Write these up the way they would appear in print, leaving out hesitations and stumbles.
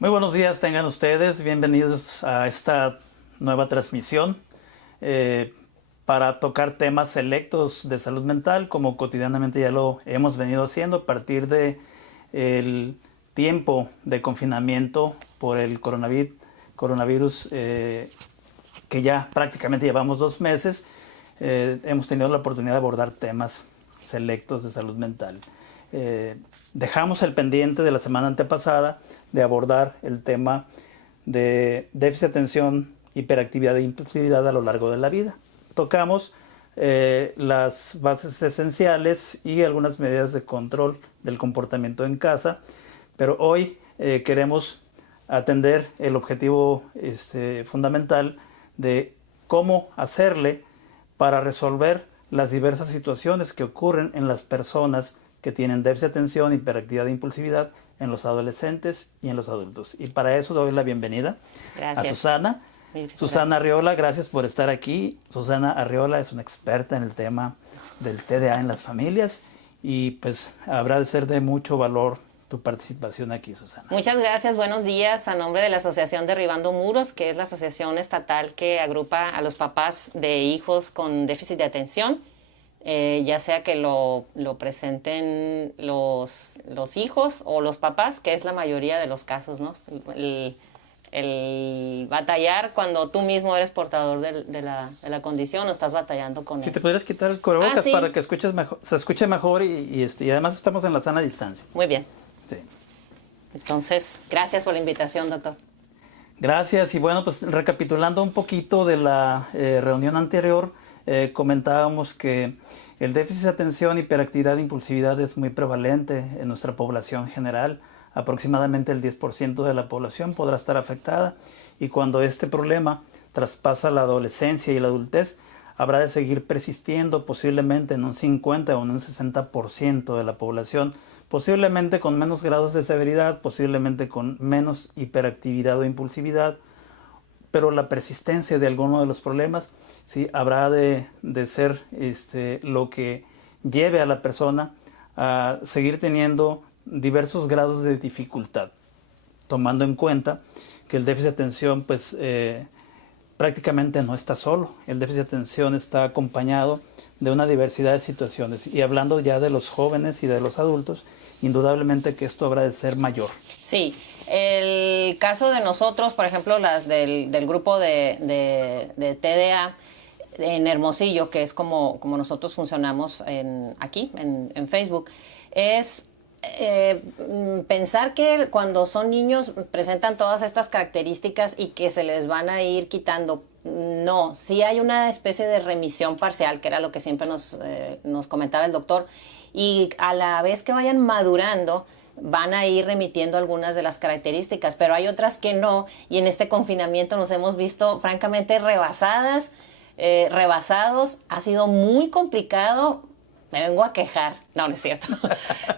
Muy buenos días tengan ustedes, bienvenidos a esta nueva transmisión para tocar temas selectos de salud mental, como cotidianamente ya lo hemos venido haciendo a partir de el tiempo de confinamiento por el coronavirus que ya prácticamente llevamos 2 meses. Hemos tenido la oportunidad de abordar temas selectos de salud mental. Dejamos el pendiente de la semana antepasada de abordar el tema de déficit de atención, hiperactividad e impulsividad a lo largo de la vida. Tocamos las bases esenciales y algunas medidas de control del comportamiento en casa, pero hoy queremos atender el objetivo fundamental de cómo hacerle para resolver las diversas situaciones que ocurren en las personas que tienen déficit de atención, hiperactividad e impulsividad en los adolescentes y en los adultos. Y para eso doy la bienvenida a Susana. Susana Arriola, gracias por estar aquí. Susana Arriola es una experta en el tema del TDA en las familias y pues habrá de ser de mucho valor tu participación aquí, Susana. Muchas gracias, buenos días. A nombre de la Asociación Derribando Muros, que es la asociación estatal que agrupa a los papás de hijos con déficit de atención, ya sea que lo presenten los hijos o los papás, que es la mayoría de los casos, ¿no? El batallar cuando tú mismo eres portador de la condición o estás batallando con eso. Si te pudieras quitar el cubrebocas sí, para que se escuche mejor y además estamos en la sana distancia. Muy bien. Sí. Entonces, gracias por la invitación, doctor. Gracias. Y bueno, pues recapitulando un poquito de la reunión anterior, comentábamos que el déficit de atención, hiperactividad e impulsividad es muy prevalente en nuestra población general. Aproximadamente el 10% de la población podrá estar afectada, y cuando este problema traspasa la adolescencia y la adultez, habrá de seguir persistiendo posiblemente en un 50 o en un 60% de la población, posiblemente con menos grados de severidad, posiblemente con menos hiperactividad o impulsividad, pero la persistencia de alguno de los problemas sí habrá de ser lo que lleve a la persona a seguir teniendo diversos grados de dificultad, tomando en cuenta que el déficit de atención pues prácticamente no está solo. El déficit de atención está acompañado de una diversidad de situaciones, y hablando ya de los jóvenes y de los adultos, indudablemente que esto habrá de ser mayor. Sí, el caso de nosotros, por ejemplo, las del grupo de TDA en Hermosillo, que es como nosotros funcionamos aquí en Facebook, es pensar que cuando son niños presentan todas estas características y que se les van a ir quitando. No, sí hay una especie de remisión parcial, que era lo que siempre nos comentaba el doctor, y a la vez que vayan madurando van a ir remitiendo algunas de las características, pero hay otras que no, y en este confinamiento nos hemos visto francamente rebasados. Ha sido muy complicado. Me vengo a quejar. No, no es cierto.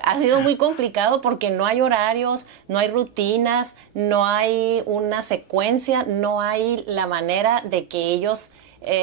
Ha sido muy complicado porque no hay horarios, no hay rutinas, no hay una secuencia, no hay la manera de que ellos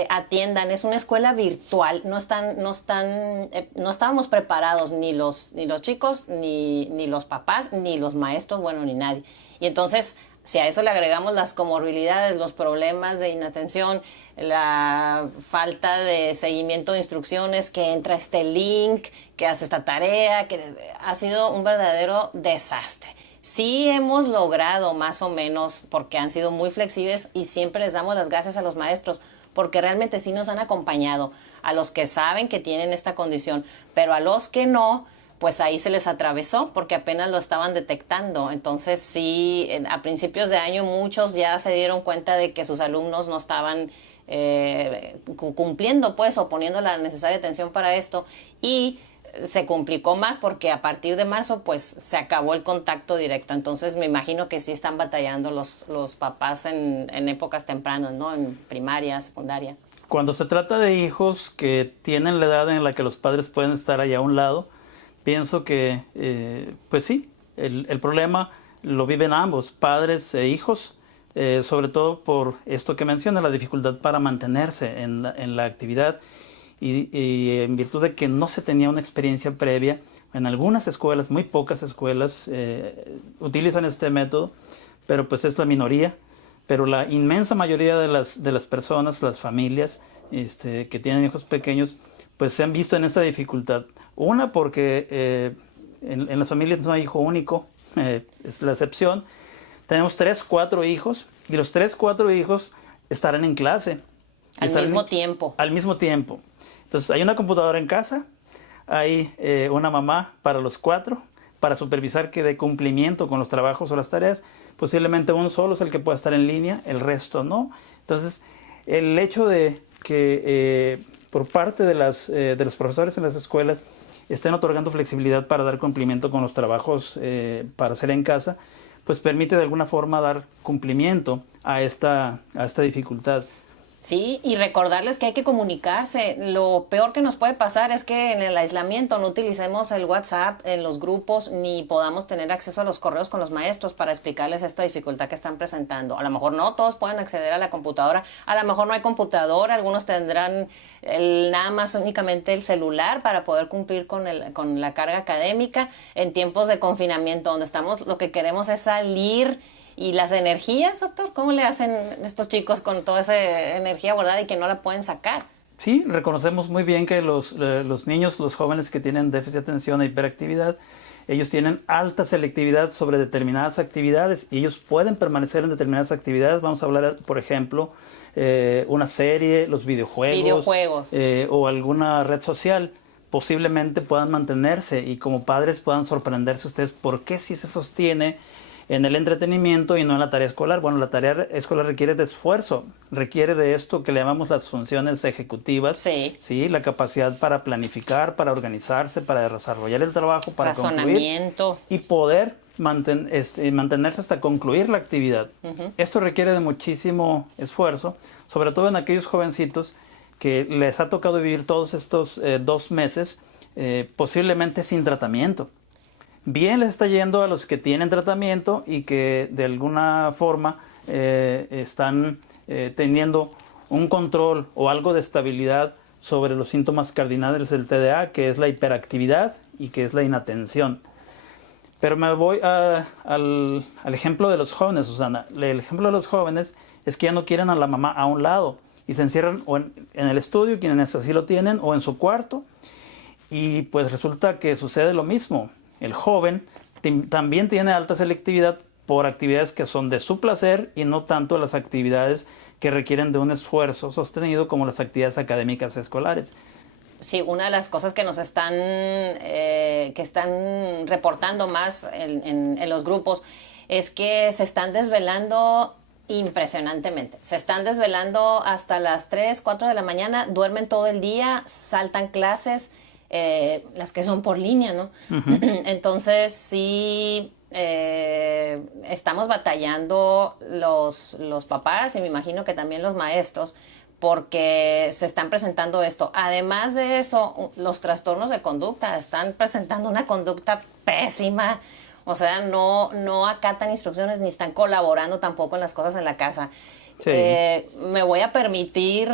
atiendan. Es una escuela virtual. No estábamos preparados ni los chicos, ni los papás, ni los maestros, bueno, ni nadie. Y entonces, si a eso le agregamos las comorbilidades, los problemas de inatención, la falta de seguimiento de instrucciones, que entra este link, que hace esta tarea, que ha sido un verdadero desastre. Sí hemos logrado más o menos, porque han sido muy flexibles, y siempre les damos las gracias a los maestros, porque realmente sí nos han acompañado, a los que saben que tienen esta condición, pero a los que no, pues ahí se les atravesó porque apenas lo estaban detectando. Entonces sí, a principios de año muchos ya se dieron cuenta de que sus alumnos no estaban cumpliendo pues o poniendo la necesaria atención para esto, y se complicó más porque a partir de marzo pues se acabó el contacto directo. Entonces me imagino que sí están batallando los papás en épocas tempranas, ¿no? En primaria, secundaria. Cuando se trata de hijos que tienen la edad en la que los padres pueden estar allá a un lado, pienso que, pues sí, el problema lo viven ambos, padres e hijos, sobre todo por esto que menciona, la dificultad para mantenerse en la actividad, y en virtud de que no se tenía una experiencia previa. En algunas escuelas, muy pocas escuelas, utilizan este método, pero pues es la minoría. Pero la inmensa mayoría de las personas, las familias que tienen hijos pequeños, pues se han visto en esta dificultad. Una, porque en las familias no hay hijo único, es la excepción. Tenemos 3, 4 hijos, y los 3, 4 hijos estarán en clase. Al mismo tiempo. Al mismo tiempo. Entonces, hay una computadora en casa, hay una mamá para los 4, para supervisar que dé cumplimiento con los trabajos o las tareas. Posiblemente uno solo es el que pueda estar en línea, el resto no. Entonces, el hecho de que por parte de los profesores en las escuelas estén otorgando flexibilidad para dar cumplimiento con los trabajos para hacer en casa, pues permite de alguna forma dar cumplimiento a esta dificultad. Sí, y recordarles que hay que comunicarse. Lo peor que nos puede pasar es que en el aislamiento no utilicemos el WhatsApp en los grupos ni podamos tener acceso a los correos con los maestros para explicarles esta dificultad que están presentando. A lo mejor no todos pueden acceder a la computadora, a lo mejor no hay computadora, algunos tendrán nada más únicamente el celular para poder cumplir con la carga académica en tiempos de confinamiento donde estamos, lo que queremos es salir. ¿Y las energías, doctor? ¿Cómo le hacen estos chicos con toda esa energía guardada y que no la pueden sacar? Sí, reconocemos muy bien que los niños, los jóvenes que tienen déficit de atención e hiperactividad, ellos tienen alta selectividad sobre determinadas actividades y ellos pueden permanecer en determinadas actividades. Vamos a hablar, por ejemplo, una serie, los videojuegos. O alguna red social. Posiblemente puedan mantenerse y como padres puedan sorprenderse ustedes por qué si se sostiene en el entretenimiento y no en la tarea escolar. Bueno, la tarea escolar requiere de esfuerzo, requiere de esto que le llamamos las funciones ejecutivas, sí, la capacidad para planificar, para organizarse, para desarrollar el trabajo, para concluir y poder mantenerse hasta concluir la actividad. Esto requiere de muchísimo esfuerzo, sobre todo en aquellos jovencitos que les ha tocado vivir todos estos 2 meses posiblemente sin tratamiento. Bien les está yendo a los que tienen tratamiento y que de alguna forma están teniendo un control o algo de estabilidad sobre los síntomas cardinales del TDA, que es la hiperactividad y que es la inatención. Pero me voy al ejemplo de los jóvenes, Susana. El ejemplo de los jóvenes es que ya no quieren a la mamá a un lado y se encierran o en el estudio, quienes así lo tienen, o en su cuarto, y pues resulta que sucede lo mismo. El joven también tiene alta selectividad por actividades que son de su placer y no tanto las actividades que requieren de un esfuerzo sostenido como las actividades académicas escolares. Sí, una de las cosas que nos están reportando más en los grupos es que se están desvelando impresionantemente. Se están desvelando hasta las 3, 4 de la mañana, duermen todo el día, saltan clases, las que son por línea, ¿no? Entonces sí estamos batallando los papás y me imagino que también los maestros porque se están presentando esto. Además de eso, los trastornos de conducta están presentando una conducta pésima. O sea, no acatan instrucciones ni están colaborando tampoco en las cosas en la casa. Sí. Me voy a permitir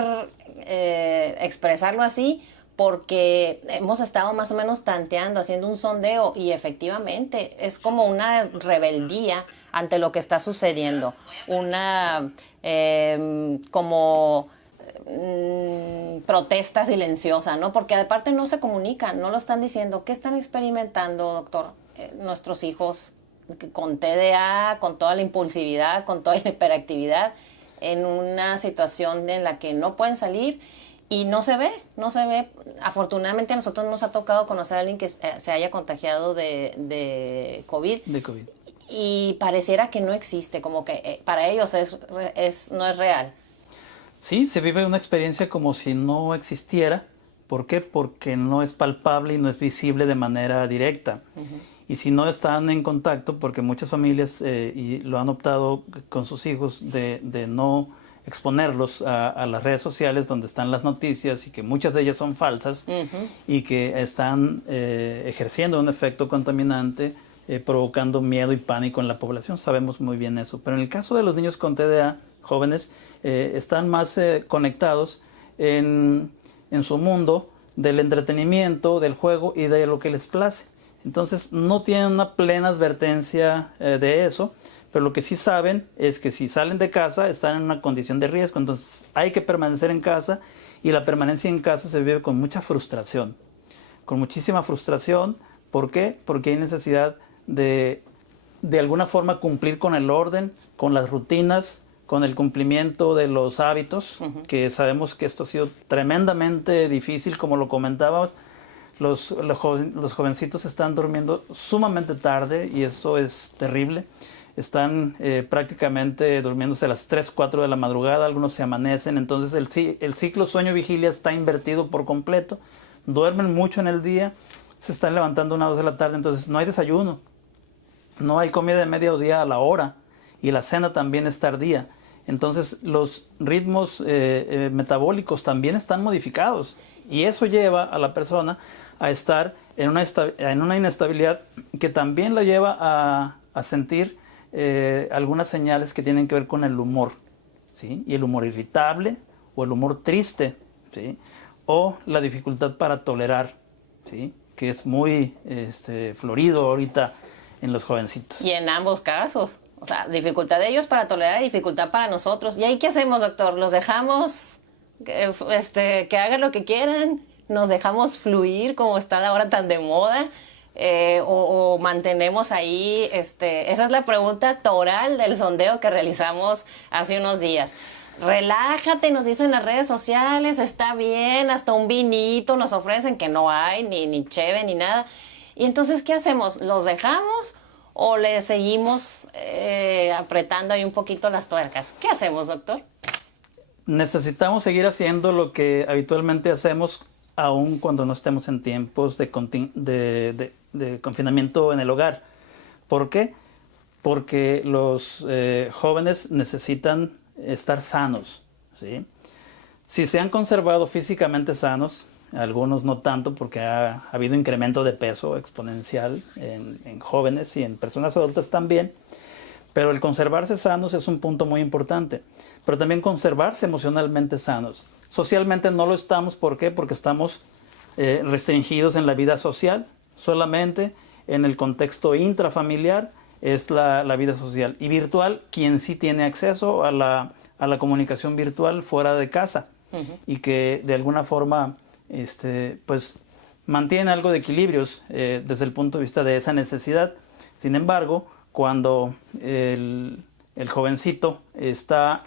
expresarlo así porque hemos estado más o menos tanteando, haciendo un sondeo y efectivamente es como una rebeldía ante lo que está sucediendo. Una como protesta silenciosa, ¿no? Porque aparte no se comunican, no lo están diciendo. ¿Qué están experimentando, doctor? Nuestros hijos con TDA, con toda la impulsividad, con toda la hiperactividad, en una situación en la que no pueden salir y no se ve. Afortunadamente a nosotros nos ha tocado conocer a alguien que se haya contagiado de COVID. De COVID. Y pareciera que no existe, como que para ellos no es real. Sí, se vive una experiencia como si no existiera. ¿Por qué? Porque no es palpable y no es visible de manera directa. Y si no están en contacto, porque muchas familias y lo han optado con sus hijos de no exponerlos a las redes sociales donde están las noticias y que muchas de ellas son falsas y que están ejerciendo un efecto contaminante, provocando miedo y pánico en la población. Sabemos muy bien eso. Pero en el caso de los niños con TDA, jóvenes, están más conectados en su mundo del entretenimiento, del juego y de lo que les place. Entonces no tienen una plena advertencia de eso, pero lo que sí saben es que si salen de casa están en una condición de riesgo, entonces hay que permanecer en casa, y la permanencia en casa se vive con mucha frustración, con muchísima frustración. ¿Por qué? Porque hay necesidad de alguna forma cumplir con el orden, con las rutinas, con el cumplimiento de los hábitos, que sabemos que esto ha sido tremendamente difícil, como lo comentábamos. Los jovencitos están durmiendo sumamente tarde y eso es terrible. Están prácticamente durmiéndose a las 3, 4 de la madrugada, algunos se amanecen, entonces el ciclo sueño-vigilia está invertido por completo. Duermen mucho en el día, se están levantando 1 o 2 de la tarde, entonces no hay desayuno, no hay comida de mediodía a la hora, y la cena también es tardía. Entonces los ritmos metabólicos también están modificados, y eso lleva a la persona a estar en una inestabilidad que también la lleva a sentir algunas señales que tienen que ver con el humor, ¿sí? Y el humor irritable o el humor triste, ¿sí? O la dificultad para tolerar, ¿sí? Que es muy florido ahorita en los jovencitos. Y en ambos casos, o sea, dificultad de ellos para tolerar y dificultad para nosotros. ¿Y ahí qué hacemos, doctor? ¿Los dejamos que hagan lo que quieran? ¿Nos dejamos fluir como está ahora tan de moda? O mantenemos ahí, esa es la pregunta toral del sondeo que realizamos hace unos días. Relájate, nos dicen las redes sociales, está bien, hasta un vinito nos ofrecen, que no hay, ni cheve, ni nada. Y entonces, ¿qué hacemos? ¿Los dejamos o le seguimos apretando ahí un poquito las tuercas? ¿Qué hacemos, doctor? Necesitamos seguir haciendo lo que habitualmente hacemos, aun cuando no estemos en tiempos de confinamiento en el hogar. ¿Por qué? Porque los jóvenes necesitan estar sanos, ¿sí? Si se han conservado físicamente sanos, algunos no tanto porque ha habido incremento de peso exponencial en jóvenes y en personas adultas también, pero el conservarse sanos es un punto muy importante, pero también conservarse emocionalmente sanos. Socialmente no lo estamos, ¿por qué? Porque estamos restringidos en la vida social, solamente en el contexto intrafamiliar es la vida social, y virtual, quien sí tiene acceso a la comunicación virtual fuera de casa, y que de alguna forma pues mantiene algo de equilibrios desde el punto de vista de esa necesidad. Sin embargo, cuando el jovencito está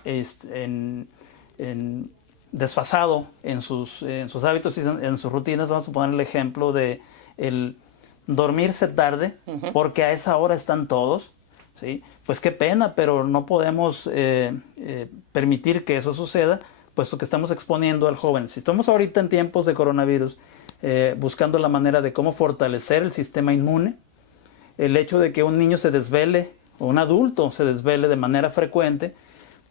desfasado en sus hábitos y en sus rutinas, vamos a poner el ejemplo de el dormirse tarde, porque a esa hora están todos, ¿sí? Pues qué pena, pero no podemos permitir que eso suceda, puesto que estamos exponiendo al joven. Si estamos ahorita en tiempos de coronavirus, buscando la manera de cómo fortalecer el sistema inmune, el hecho de que un niño se desvele o un adulto se desvele de manera frecuente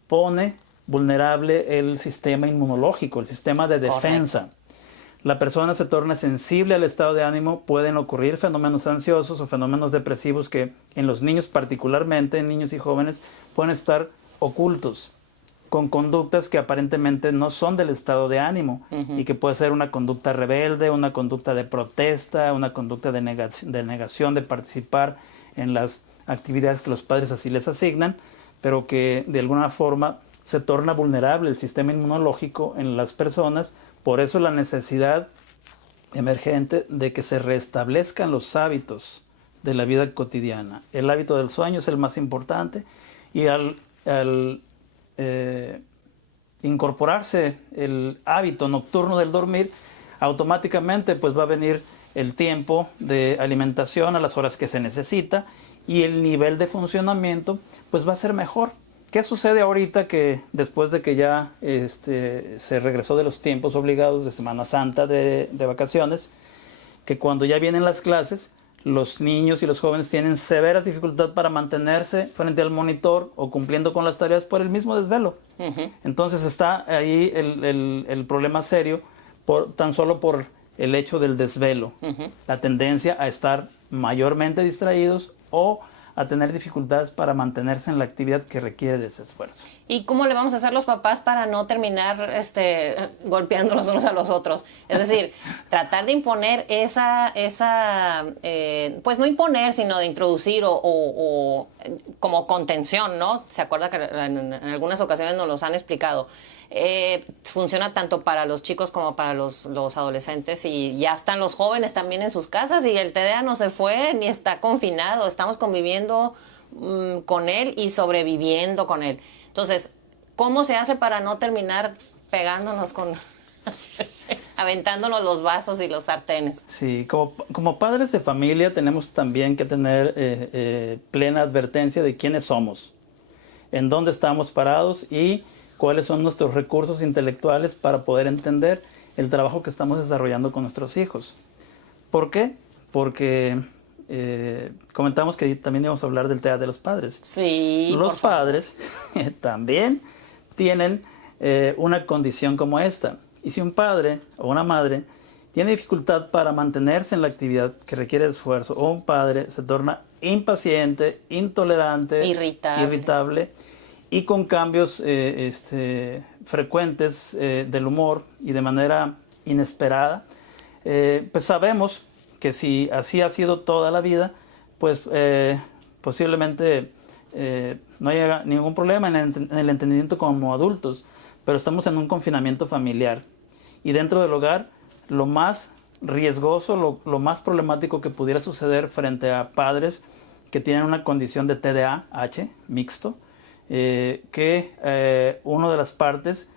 pone vulnerable el sistema inmunológico, el sistema de defensa. Correcto. La persona se torna sensible al estado de ánimo, pueden ocurrir fenómenos ansiosos o fenómenos depresivos que en los niños particularmente, en niños y jóvenes, pueden estar ocultos con conductas que aparentemente no son del estado de ánimo, y que puede ser una conducta rebelde, una conducta de protesta, una conducta de negación de participar en las actividades que los padres así les asignan, pero que de alguna forma se torna vulnerable el sistema inmunológico en las personas. Por eso la necesidad emergente de que se restablezcan los hábitos de la vida cotidiana. El hábito del sueño es el más importante, y al incorporarse el hábito nocturno del dormir, automáticamente pues va a venir el tiempo de alimentación a las horas que se necesita, y el nivel de funcionamiento pues va a ser mejor. ¿Qué sucede ahorita que después de que ya se regresó de los tiempos obligados de Semana Santa, de vacaciones, que cuando ya vienen las clases, los niños y los jóvenes tienen severa dificultad para mantenerse frente al monitor o cumpliendo con las tareas por el mismo desvelo? Entonces está ahí el problema serio, tan solo por el hecho del desvelo, la tendencia a estar mayormente distraídos o a tener dificultades para mantenerse en la actividad que requiere de ese esfuerzo. ¿Y cómo le vamos a hacer los papás para no terminar golpeándonos unos a los otros? Es decir, tratar de imponer pues no imponer, sino de introducir o como contención, ¿no? Se acuerda que en algunas ocasiones nos los han explicado. Funciona tanto para los chicos como para los adolescentes, y ya están los jóvenes también en sus casas y el TDA no se fue ni está confinado, estamos conviviendo con él y sobreviviendo con él. Entonces, ¿cómo se hace para no terminar pegándonos aventándonos los vasos y los sartenes? Sí, como padres de familia tenemos también que tener plena advertencia de quiénes somos, en dónde estamos parados y cuáles son nuestros recursos intelectuales para poder entender el trabajo que estamos desarrollando con nuestros hijos. ¿Por qué? Porque comentamos que también íbamos a hablar del TDA de los padres. Sí, los padres también tienen una condición como esta. Y si un padre o una madre tiene dificultad para mantenerse en la actividad que requiere esfuerzo, o un padre se torna impaciente, intolerante, irritable y con cambios frecuentes del humor y de manera inesperada, pues sabemos que si así ha sido toda la vida, pues posiblemente no haya ningún problema en el entendimiento como adultos, pero estamos en un confinamiento familiar y dentro del hogar lo más riesgoso, lo más problemático que pudiera suceder frente a padres que tienen una condición de TDAH mixto, que una de las partes,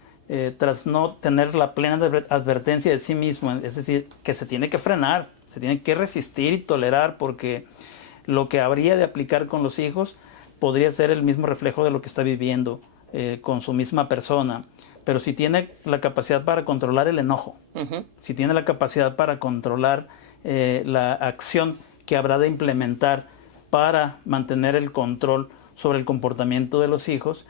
tras no tener la plena advertencia de sí mismo, es decir, que se tiene que frenar, se tiene que resistir y tolerar, porque lo que habría de aplicar con los hijos podría ser el mismo reflejo de lo que está viviendo con su misma persona. Pero si tiene la capacidad para controlar el enojo, si tiene la capacidad para controlar la acción que habrá de implementar para mantener el control sobre el comportamiento de los hijos,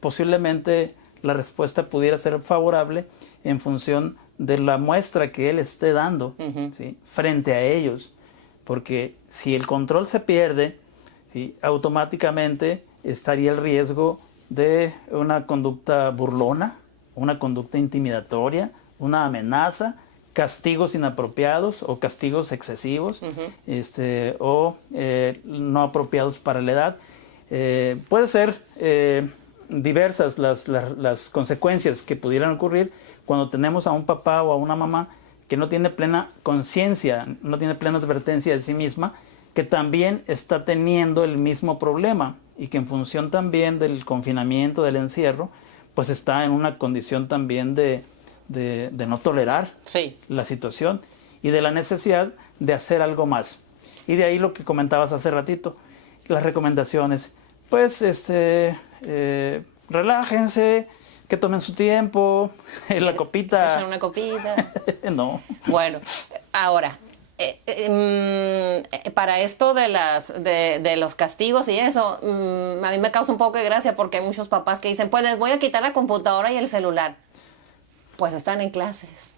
posiblemente la respuesta pudiera ser favorable en función de la muestra que él esté dando, ¿sí?, frente a ellos. Porque si el control se pierde, ¿sí?, automáticamente estaría el riesgo de una conducta burlona, una conducta intimidatoria, una amenaza, castigos inapropiados o castigos excesivos, o no apropiados para la edad. Puede ser diversas las consecuencias que pudieran ocurrir cuando tenemos a un papá o a una mamá que no tiene plena conciencia, no tiene plena advertencia de sí misma, que también está teniendo el mismo problema y que en función también del confinamiento, del encierro, pues está en una condición también de no tolerar la situación y de la necesidad de hacer algo más. Y de ahí lo que comentabas hace ratito, las recomendaciones. Pues relájense, que tomen su tiempo, la copita. ¿Se echan una copita? No. Bueno, ahora, para esto de los castigos y eso, a mí me causa un poco de gracia porque hay muchos papás que dicen, pues les voy a quitar la computadora y el celular. Pues están en clases.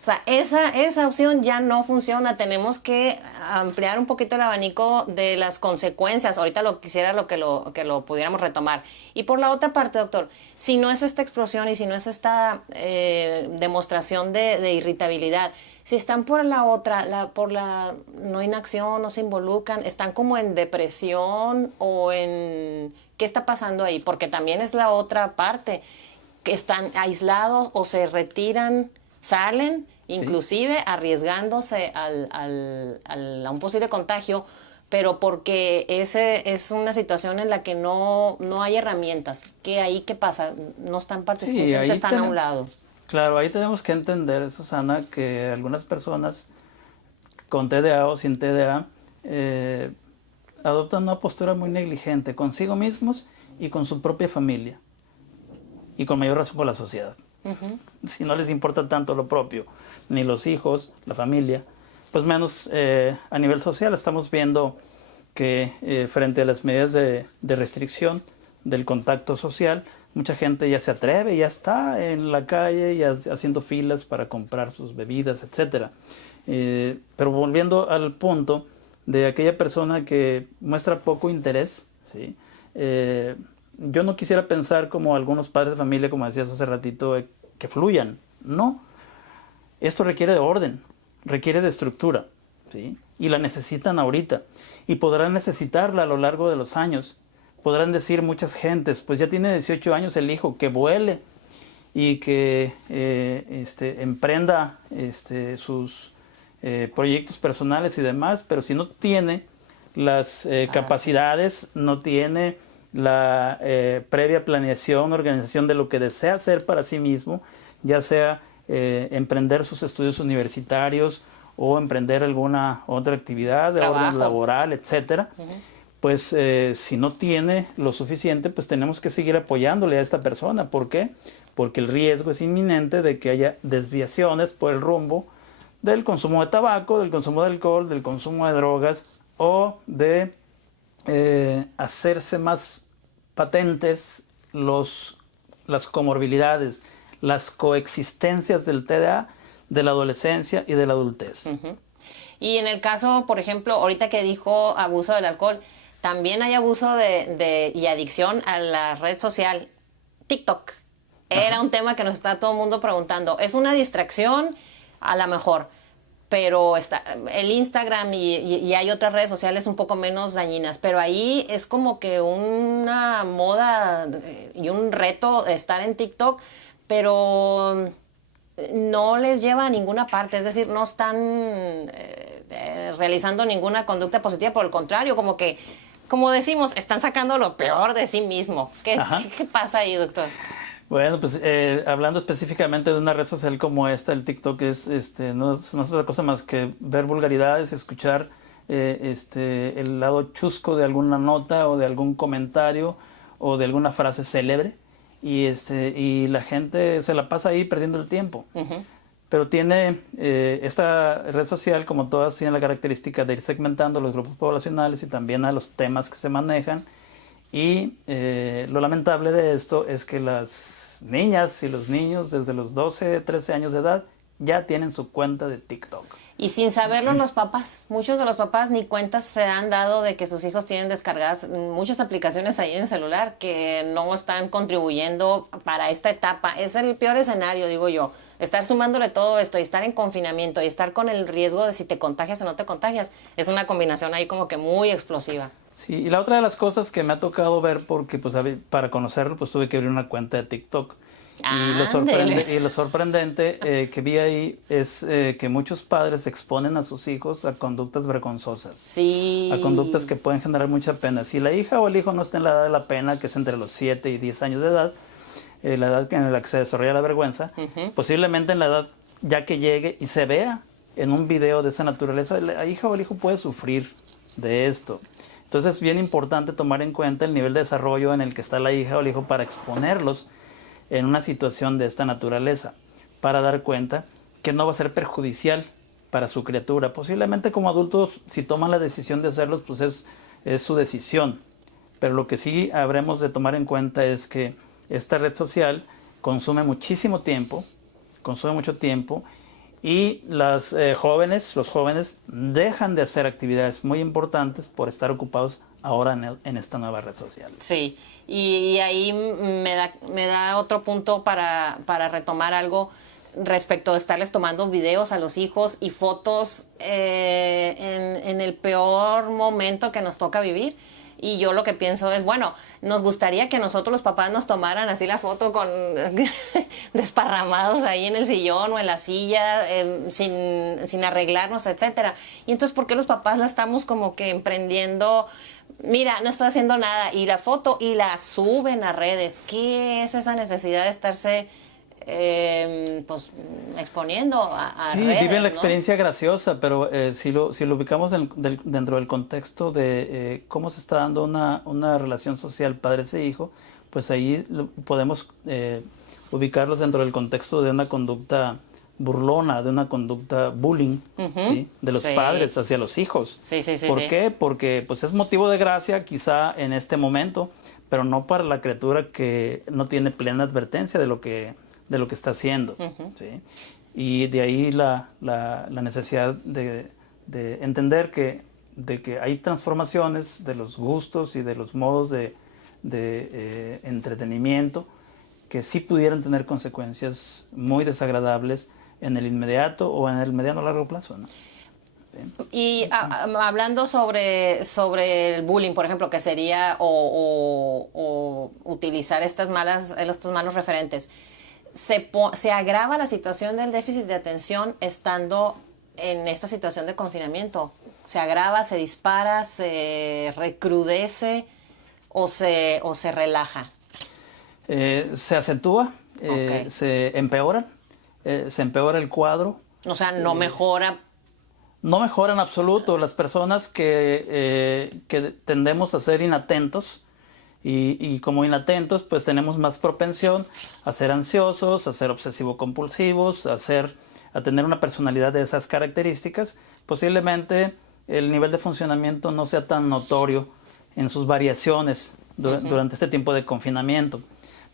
O sea, esa opción ya no funciona. Tenemos que ampliar un poquito el abanico de las consecuencias. Ahorita quisiera que lo pudiéramos retomar. Y por la otra parte, doctor, si no es esta explosión y si no es esta demostración de irritabilidad, si están por por la no inacción, no se involucran, están como en depresión o en... ¿Qué está pasando ahí? Porque también es la otra parte, que están aislados o se retiran, salen, inclusive arriesgándose a un posible contagio, pero porque es una situación en la que no hay herramientas. ¿Qué pasa? No están participando, están a un lado. Claro, ahí tenemos que entender, Susana, que algunas personas con TDA o sin TDA adoptan una postura muy negligente consigo mismos y con su propia familia, y con mayor razón con la sociedad. Si no les importa tanto lo propio, ni los hijos, la familia, pues menos a nivel social. Estamos viendo que frente a las medidas de restricción del contacto social, mucha gente ya se atreve, ya está en la calle, ya haciendo filas para comprar sus bebidas, etc. Pero volviendo al punto de aquella persona que muestra poco interés, ¿sí? Yo no quisiera pensar como algunos padres de familia, como decías hace ratito, que fluyan. No, esto requiere de orden, requiere de estructura, ¿sí? Y la necesitan ahorita. Y podrán necesitarla a lo largo de los años. Podrán decir muchas gentes, pues ya tiene 18 años el hijo, que vuele y que emprenda sus proyectos personales y demás, pero si no tiene las capacidades, no tiene la previa planeación, organización de lo que desea hacer para sí mismo, ya sea emprender sus estudios universitarios o emprender alguna otra actividad de orden laboral, etcétera, pues si no tiene lo suficiente, pues tenemos que seguir apoyándole a esta persona. ¿Por qué? Porque el riesgo es inminente de que haya desviaciones por el rumbo del consumo de tabaco, del consumo de alcohol, del consumo de drogas o de hacerse más patentes las comorbilidades, las coexistencias del TDA, de la adolescencia y de la adultez. Y en el caso, por ejemplo, ahorita que dijo abuso del alcohol, también hay abuso y adicción a la red social TikTok. Era un tema que nos está todo el mundo preguntando. ¿Es una distracción? A lo mejor. Pero está el Instagram y hay otras redes sociales un poco menos dañinas. Pero ahí es como que una moda y un reto estar en TikTok, pero no les lleva a ninguna parte. Es decir, no están realizando ninguna conducta positiva. Por el contrario, como decimos, están sacando lo peor de sí mismo. ¿Qué pasa ahí, doctor? Bueno, pues hablando específicamente de una red social como esta, el TikTok no es otra cosa más que ver vulgaridades, escuchar el lado chusco de alguna nota o de algún comentario o de alguna frase célebre y la gente se la pasa ahí perdiendo el tiempo. Pero tiene esta red social, como todas, tiene la característica de ir segmentando los grupos poblacionales y también a los temas que se manejan. Y lo lamentable de esto es que las niñas y los niños desde los 12, 13 años de edad ya tienen su cuenta de TikTok. Y sin saberlo los papás, muchos de los papás ni cuentas se han dado de que sus hijos tienen descargadas muchas aplicaciones ahí en el celular que no están contribuyendo para esta etapa. Es el peor escenario, digo yo. Estar sumándole todo esto y estar en confinamiento y estar con el riesgo de si te contagias o no te contagias, es una combinación ahí como que muy explosiva. Sí, y la otra de las cosas que me ha tocado ver, porque pues para conocerlo pues tuve que abrir una cuenta de TikTok. Y lo sorprendente que vi ahí es que muchos padres exponen a sus hijos a conductas vergonzosas. Sí. A conductas que pueden generar mucha pena. Si la hija o el hijo no está en la edad de la pena, que es entre los 7 y 10 años de edad, la edad en la que se desarrolla la vergüenza, posiblemente en la edad ya que llegue y se vea en un video de esa naturaleza, la hija o el hijo puede sufrir de esto. Entonces es bien importante tomar en cuenta el nivel de desarrollo en el que está la hija o el hijo para exponerlos en una situación de esta naturaleza, para dar cuenta que no va a ser perjudicial para su criatura. Posiblemente como adultos, si toman la decisión de hacerlos, pues es su decisión. Pero lo que sí habremos de tomar en cuenta es que esta red social consume muchísimo tiempo, y los jóvenes dejan de hacer actividades muy importantes por estar ocupados ahora en esta nueva red social. Sí, y ahí me da otro punto para retomar algo respecto de estarles tomando videos a los hijos y fotos en el peor momento que nos toca vivir. Y yo lo que pienso es, bueno, nos gustaría que nosotros los papás nos tomaran así la foto con desparramados ahí en el sillón o en la silla, sin arreglarnos, etcétera. Y entonces, ¿por qué los papás la estamos como que emprendiendo? Mira, no está haciendo nada. Y la foto, y la suben a redes. ¿Qué es esa necesidad de estarse pues exponiendo a redes? Viven la ¿no? experiencia graciosa, pero si lo ubicamos dentro del contexto de cómo se está dando una relación social padres e hijo, pues ahí podemos ubicarlos dentro del contexto de una conducta burlona, de una conducta bullying, ¿sí? De los padres hacia los hijos. ¿Por qué? Porque pues es motivo de gracia quizá en este momento, pero no para la criatura que no tiene plena advertencia de lo que está haciendo. ¿Sí? Y de ahí la necesidad de entender que de que hay transformaciones de los gustos y de los modos de entretenimiento que sí pudieran tener consecuencias muy desagradables en el inmediato o en el mediano o largo plazo, ¿no? Y hablando sobre el bullying, por ejemplo, que sería o utilizar estos malos referentes, ¿se agrava la situación del déficit de atención estando en esta situación de confinamiento? ¿Se agrava, se dispara, se recrudece o se relaja? Se acentúa, Okay. se empeora el cuadro. O sea, no mejora. No mejora en absoluto. Las personas que tendemos a ser inatentos y como inatentos, pues tenemos más propensión a ser ansiosos, a ser obsesivo-compulsivos, a tener una personalidad de esas características. Posiblemente el nivel de funcionamiento no sea tan notorio en sus variaciones durante este tiempo de confinamiento.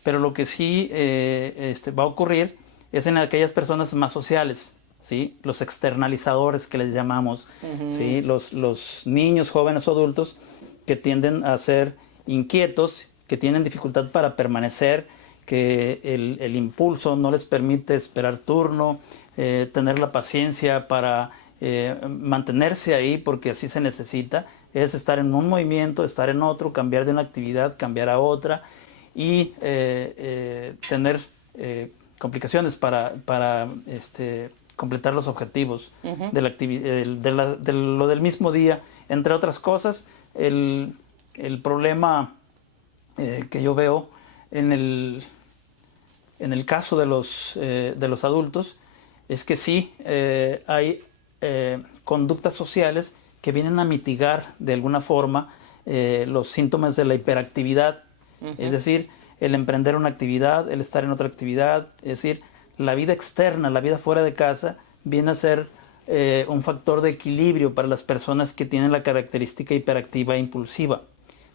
Pero lo que sí va a ocurrir es en aquellas personas más sociales, ¿sí? Los externalizadores que les llamamos, ¿sí? Los niños, jóvenes o adultos que tienden a ser inquietos, que tienen dificultad para permanecer, que el impulso no les permite esperar turno, tener la paciencia para mantenerse ahí porque así se necesita, es estar en un movimiento, estar en otro, cambiar de una actividad, cambiar a otra y tener complicaciones para completar los objetivos de lo del mismo día. Entre otras cosas, el problema que yo veo en el caso de los adultos es que sí hay conductas sociales que vienen a mitigar de alguna forma los síntomas de la hiperactividad. Es decir, el emprender una actividad, el estar en otra actividad, es decir, la vida externa, la vida fuera de casa, viene a ser un factor de equilibrio para las personas que tienen la característica hiperactiva e impulsiva.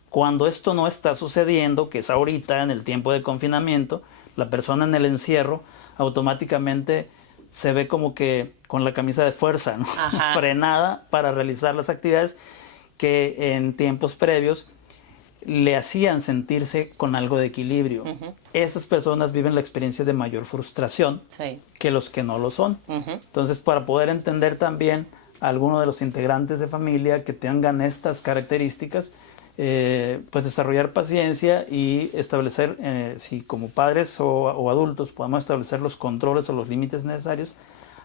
Cuando esto no está sucediendo, que es ahorita en el tiempo de confinamiento, la persona en el encierro automáticamente se ve como que con la camisa de fuerza, ¿no? Frenada para realizar las actividades que en tiempos previos le hacían sentirse con algo de equilibrio. Esas personas viven la experiencia de mayor frustración que los que no lo son. Entonces, para poder entender también a alguno de los integrantes de familia que tengan estas características, pues desarrollar paciencia y establecer, si como padres o adultos podemos establecer los controles o los límites necesarios,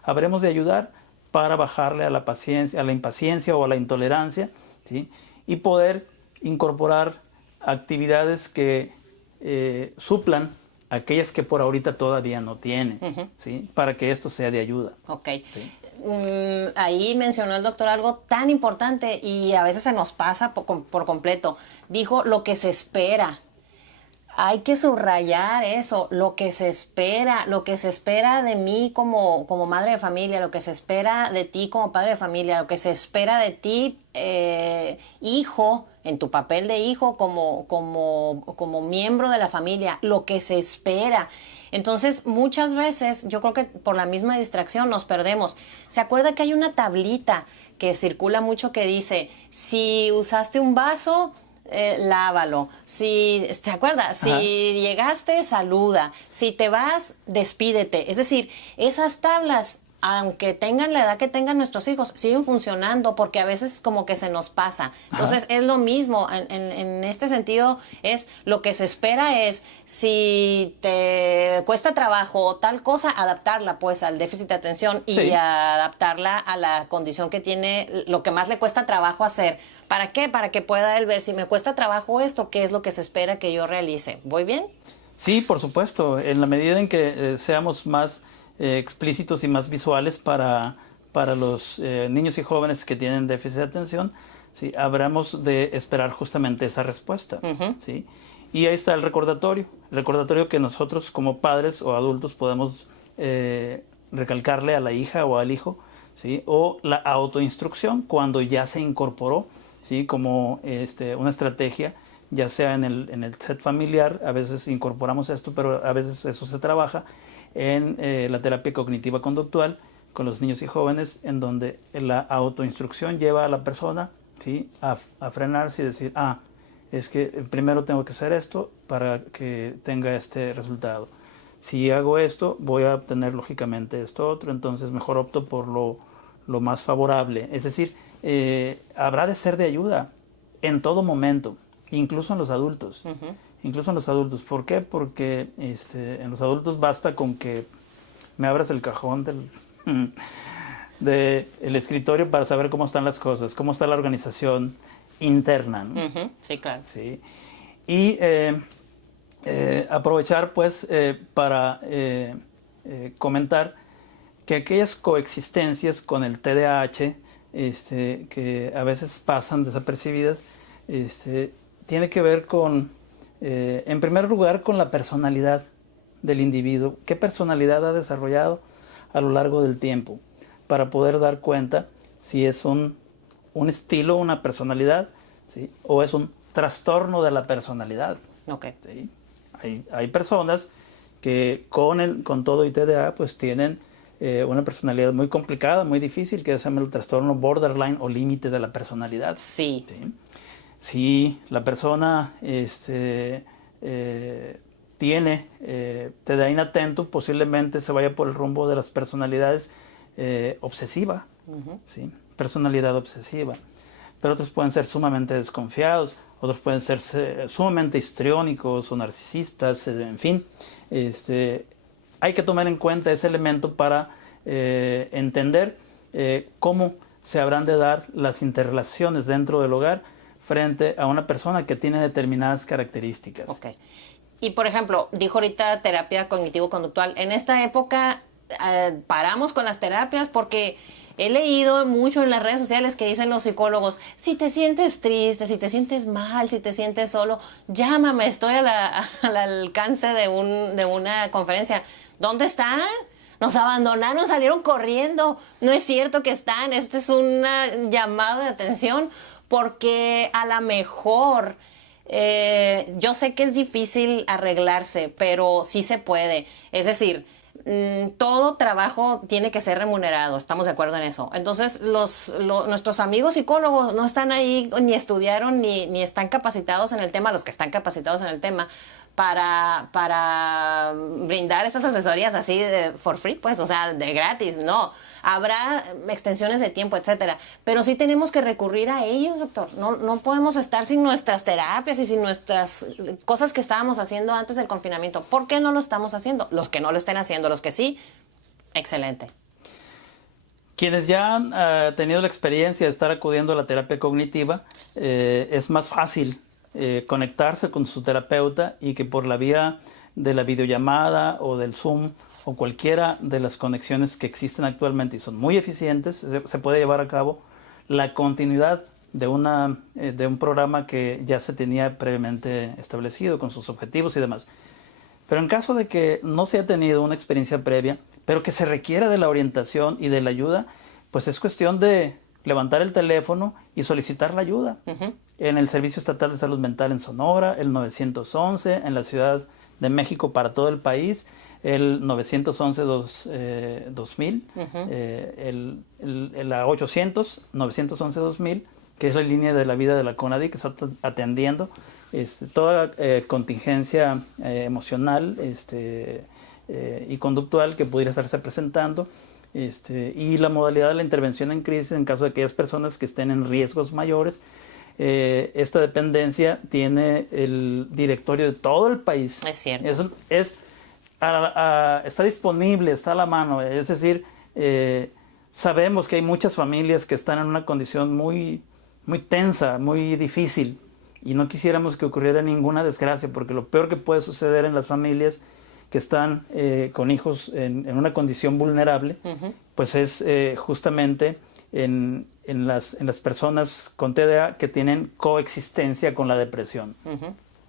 habremos de ayudar para bajarle a la paciencia, a la impaciencia o a la intolerancia, ¿sí? Y poder incorporar actividades que suplan aquellas que por ahorita todavía no tienen, ¿sí? Para que esto sea de ayuda. Ok. ¿Sí? Ahí mencionó el doctor algo tan importante y a veces se nos pasa por completo. Dijo lo que se espera. Hay que subrayar eso, lo que se espera de mí como madre de familia, lo que se espera de ti como padre de familia, lo que se espera de ti, hijo, en tu papel de hijo como miembro de la familia, lo que se espera. Entonces, muchas veces, yo creo que por la misma distracción nos perdemos. ¿Se acuerda que hay una tablita que circula mucho que dice, si usaste un vaso, lávalo? Si, ¿te acuerdas? Si llegaste, saluda. Si te vas, despídete. Es decir, esas tablas, aunque tengan la edad que tengan nuestros hijos, siguen funcionando porque a veces como que se nos pasa. Entonces es lo mismo, en este sentido es lo que se espera es, si te cuesta trabajo tal cosa, adaptarla pues al déficit de atención y adaptarla a la condición que tiene, lo que más le cuesta trabajo hacer. ¿Para qué? Para que pueda él ver, si me cuesta trabajo esto, ¿qué es lo que se espera que yo realice? ¿Voy bien? Sí, por supuesto. En la medida en que seamos más explícitos y más visuales para los niños y jóvenes que tienen déficit de atención, ¿sí? Habremos de esperar justamente esa respuesta. ¿Sí? Y ahí está el recordatorio que nosotros como padres o adultos podemos recalcarle a la hija o al hijo, ¿sí? O la autoinstrucción cuando ya se incorporó, ¿sí? Como una estrategia, ya sea en el set familiar, a veces incorporamos esto, pero a veces eso se trabaja en la terapia cognitiva conductual con los niños y jóvenes, en donde la autoinstrucción lleva a la persona ¿sí? A frenarse y decir, es que primero tengo que hacer esto para que tenga este resultado. Si hago esto, voy a obtener lógicamente esto otro, entonces mejor opto por lo más favorable. Es decir, habrá de ser de ayuda en todo momento, incluso en los adultos. Incluso en los adultos. ¿Por qué? Porque en los adultos basta con que me abras el cajón del escritorio para saber cómo están las cosas, cómo está la organización interna, ¿no? Sí, claro. Sí. Y aprovechar pues para comentar que aquellas coexistencias con el TDAH que a veces pasan desapercibidas, tiene que ver con, en primer lugar, con la personalidad del individuo. ¿Qué personalidad ha desarrollado a lo largo del tiempo? Para poder dar cuenta si es un estilo, una personalidad, ¿sí? O es un trastorno de la personalidad. Okay. ¿Sí? Hay personas que con todo y TDA pues tienen una personalidad muy complicada, muy difícil, que se llama el trastorno borderline o límite de la personalidad. Sí. ¿Sí? Si la persona tiene TDA inatento, posiblemente se vaya por el rumbo de las personalidades obsesiva, ¿sí? Personalidad obsesiva. Pero otros pueden ser sumamente desconfiados, otros pueden ser sumamente histriónicos o narcisistas, en fin. Hay que tomar en cuenta ese elemento para entender cómo se habrán de dar las interrelaciones dentro del hogar frente a una persona que tiene determinadas características. Okay. Y por ejemplo, dijo ahorita terapia cognitivo-conductual. En esta época paramos con las terapias porque he leído mucho en las redes sociales que dicen los psicólogos, si te sientes triste, si te sientes mal, si te sientes solo, llámame, estoy al alcance de una conferencia. ¿Dónde están? Nos abandonaron, salieron corriendo. No es cierto que están. Este es un llamado de atención porque a lo mejor yo sé que es difícil arreglarse, pero sí se puede. Es decir, todo trabajo tiene que ser remunerado, estamos de acuerdo en eso. Entonces, nuestros amigos psicólogos no están ahí, ni estudiaron, ni están capacitados en el tema, los que están capacitados en el tema, para brindar estas asesorías así for free, pues, o sea, de gratis, no. Habrá extensiones de tiempo, etcétera, pero sí tenemos que recurrir a ellos, doctor. No podemos estar sin nuestras terapias y sin nuestras cosas que estábamos haciendo antes del confinamiento. ¿Por qué no lo estamos haciendo? Los que no lo estén haciendo, los que sí, excelente. Quienes ya han tenido la experiencia de estar acudiendo a la terapia cognitiva, es más fácil conectarse con su terapeuta y que por la vía de la videollamada o del Zoom o cualquiera de las conexiones que existen actualmente y son muy eficientes, se puede llevar a cabo la continuidad de un programa que ya se tenía previamente establecido con sus objetivos y demás. Pero en caso de que no se haya tenido una experiencia previa, pero que se requiera de la orientación y de la ayuda, pues es cuestión de levantar el teléfono y solicitar la ayuda. En el Servicio Estatal de Salud Mental en Sonora, el 911, en la Ciudad de México para todo el país, el 911-2000, la 800-911-2000, que es la línea de la vida de la CONADI, que está atendiendo toda contingencia emocional y conductual que pudiera estarse presentando, y la modalidad de la intervención en crisis en caso de aquellas personas que estén en riesgos mayores. Esta dependencia tiene el directorio de todo el país. Es cierto. Está disponible, está a la mano. Es decir, sabemos que hay muchas familias que están en una condición muy, muy tensa, muy difícil, y no quisiéramos que ocurriera ninguna desgracia, porque lo peor que puede suceder en las familias que están con hijos en una condición vulnerable, pues es justamente en las personas con TDA que tienen coexistencia con la depresión.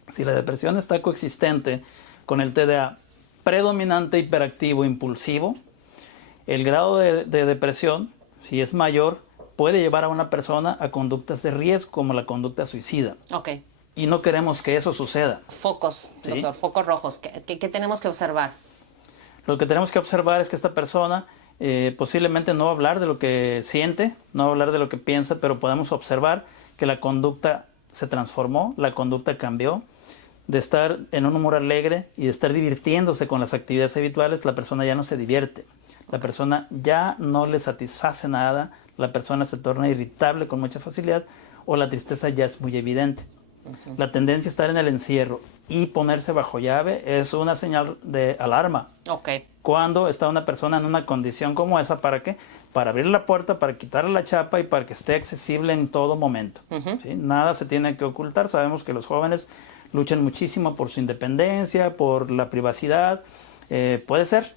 Si la depresión está coexistente con el TDA predominante, hiperactivo, impulsivo, el grado de depresión, si es mayor, puede llevar a una persona a conductas de riesgo como la conducta suicida. Okay. Y no queremos que eso suceda. Focos, ¿Sí? doctor, focos rojos. ¿Qué tenemos que observar? Lo que tenemos que observar es que esta persona posiblemente no va a hablar de lo que siente, no va a hablar de lo que piensa, pero podemos observar que la conducta se transformó, la conducta cambió. De estar en un humor alegre y de estar divirtiéndose con las actividades habituales, la persona ya no se divierte. La persona ya no le satisface nada, la persona se torna irritable con mucha facilidad o la tristeza ya es muy evidente. La tendencia a estar en el encierro y ponerse bajo llave es una señal de alarma. Cuando está una persona en una condición como esa, ¿para qué? Para abrir la puerta, para quitarle la chapa y para que esté accesible en todo momento. ¿Sí? Nada se tiene que ocultar. Sabemos que los jóvenes luchan muchísimo por su independencia, por la privacidad. Puede ser,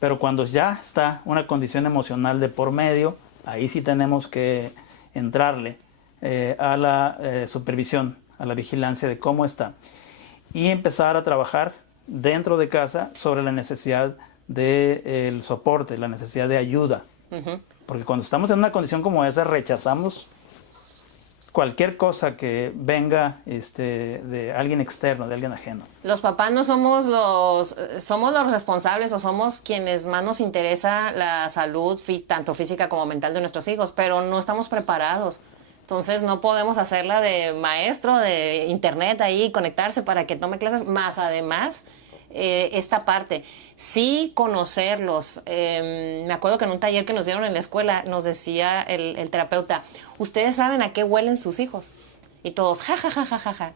pero cuando ya está una condición emocional de por medio, ahí sí tenemos que entrarle a la supervisión, a la vigilancia de cómo está. Y empezar a trabajar dentro de casa sobre la necesidad del soporte, la necesidad de ayuda. Porque cuando estamos en una condición como esa, rechazamos cualquier cosa que venga de alguien externo, de alguien ajeno. Los papás no somos somos los responsables o somos quienes más nos interesa la salud, tanto física como mental de nuestros hijos, pero no estamos preparados. Entonces no podemos hacerla de maestro, de internet ahí, conectarse para que tome clases, más además esta parte. Sí conocerlos. Me acuerdo que en un taller que nos dieron en la escuela nos decía el terapeuta, ¿ustedes saben a qué huelen sus hijos? Y todos, ja, ja, ja, ja, ja, ja.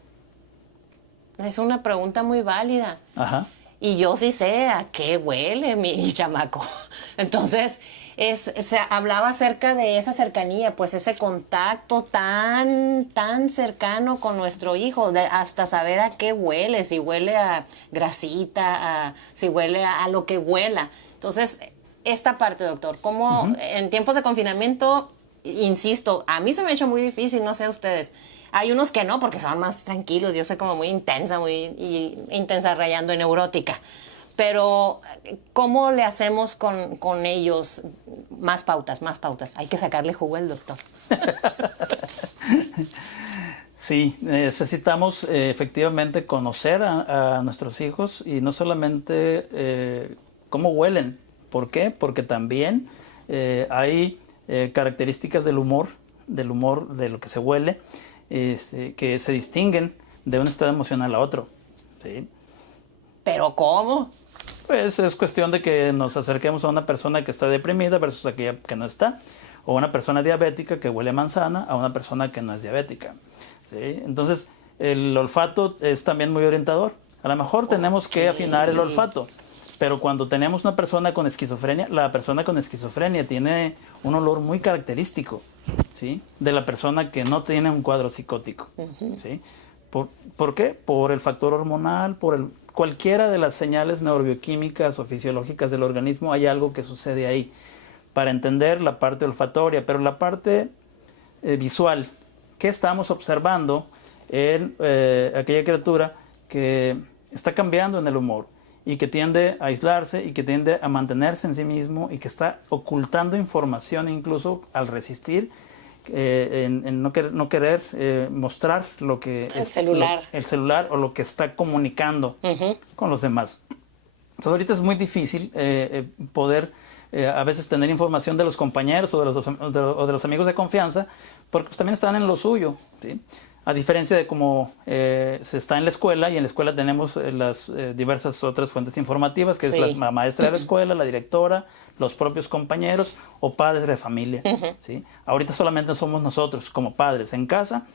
Es una pregunta muy válida. Ajá. Y yo sí sé a qué huele mi chamaco. Entonces, se hablaba acerca de esa cercanía, pues ese contacto tan cercano con nuestro hijo, hasta saber a qué huele, si huele a grasita, si huele a lo que huela. Entonces, esta parte, doctor, ¿cómo en tiempos de confinamiento, insisto, a mí se me ha hecho muy difícil, no sé a ustedes? Hay unos que no, porque son más tranquilos, yo soy como muy intensa, rayando en neurótica. Pero, ¿cómo le hacemos con ellos? Más pautas. Hay que sacarle jugo al doctor. Sí, necesitamos efectivamente conocer a nuestros hijos y no solamente cómo huelen. ¿Por qué? Porque también hay características del humor de lo que se huele, que se distinguen de un estado emocional a otro. ¿Sí? ¿Pero cómo? Pues es cuestión de que nos acerquemos a una persona que está deprimida versus aquella que no está. O una persona diabética que huele a manzana a una persona que no es diabética. ¿Sí? Entonces, el olfato es también muy orientador. A lo mejor tenemos que afinar el olfato. Pero cuando tenemos una persona con esquizofrenia, la persona con esquizofrenia tiene un olor muy característico, ¿sí? De la persona que no tiene un cuadro psicótico. ¿Sí? ¿Por qué? Por el factor hormonal, cualquiera de las señales neurobioquímicas o fisiológicas del organismo, hay algo que sucede ahí. Para entender la parte olfatoria, pero la parte visual, ¿qué estamos observando en aquella criatura que está cambiando en el humor y que tiende a aislarse y que tiende a mantenerse en sí mismo y que está ocultando información incluso al resistir, en no querer mostrar lo que el celular o lo que está comunicando con los demás? Entonces ahorita es muy difícil poder a veces tener información de los compañeros o de los amigos de confianza, porque pues también están en lo suyo, ¿sí? A diferencia de cómo se está en la escuela, y en la escuela tenemos las diversas otras fuentes informativas, que es la maestra de la escuela, la directora, los propios compañeros o padres de familia. ¿Sí? Ahorita solamente somos nosotros como padres en casa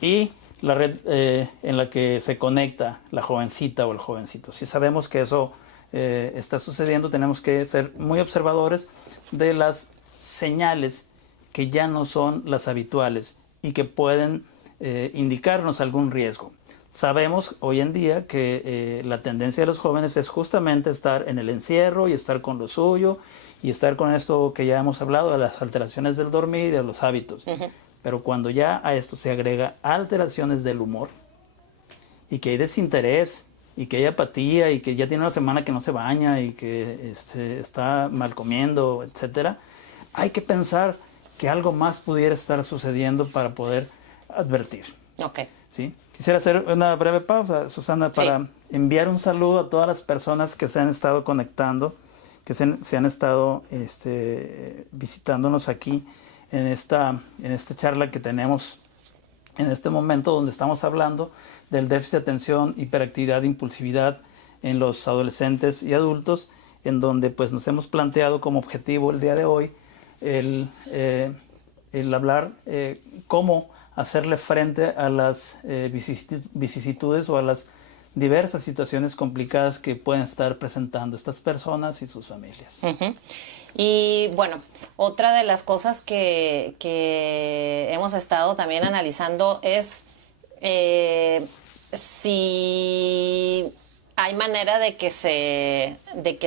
y la red en la que se conecta la jovencita o el jovencito. Si sabemos que eso está sucediendo, tenemos que ser muy observadores de las señales que ya no son las habituales y que pueden indicarnos algún riesgo. Sabemos hoy en día que la tendencia de los jóvenes es justamente estar en el encierro y estar con lo suyo y estar con esto que ya hemos hablado de las alteraciones del dormir y de los hábitos. Pero cuando ya a esto se agrega alteraciones del humor y que hay desinterés y que hay apatía y que ya tiene una semana que no se baña y que está mal comiendo, etcétera, hay que pensar que algo más pudiera estar sucediendo para poder advertir. ¿Sí? Quisiera hacer una breve pausa, Susana, para enviar un saludo a todas las personas que se han estado conectando, que se han estado visitándonos aquí en esta charla que tenemos en este momento donde estamos hablando del déficit de atención, hiperactividad, impulsividad en los adolescentes y adultos, en donde pues nos hemos planteado como objetivo el día de hoy el hablar cómo hacerle frente a las vicisitudes o a las diversas situaciones complicadas que pueden estar presentando estas personas y sus familias. Y bueno, otra de las cosas que hemos estado también analizando es si hay manera de que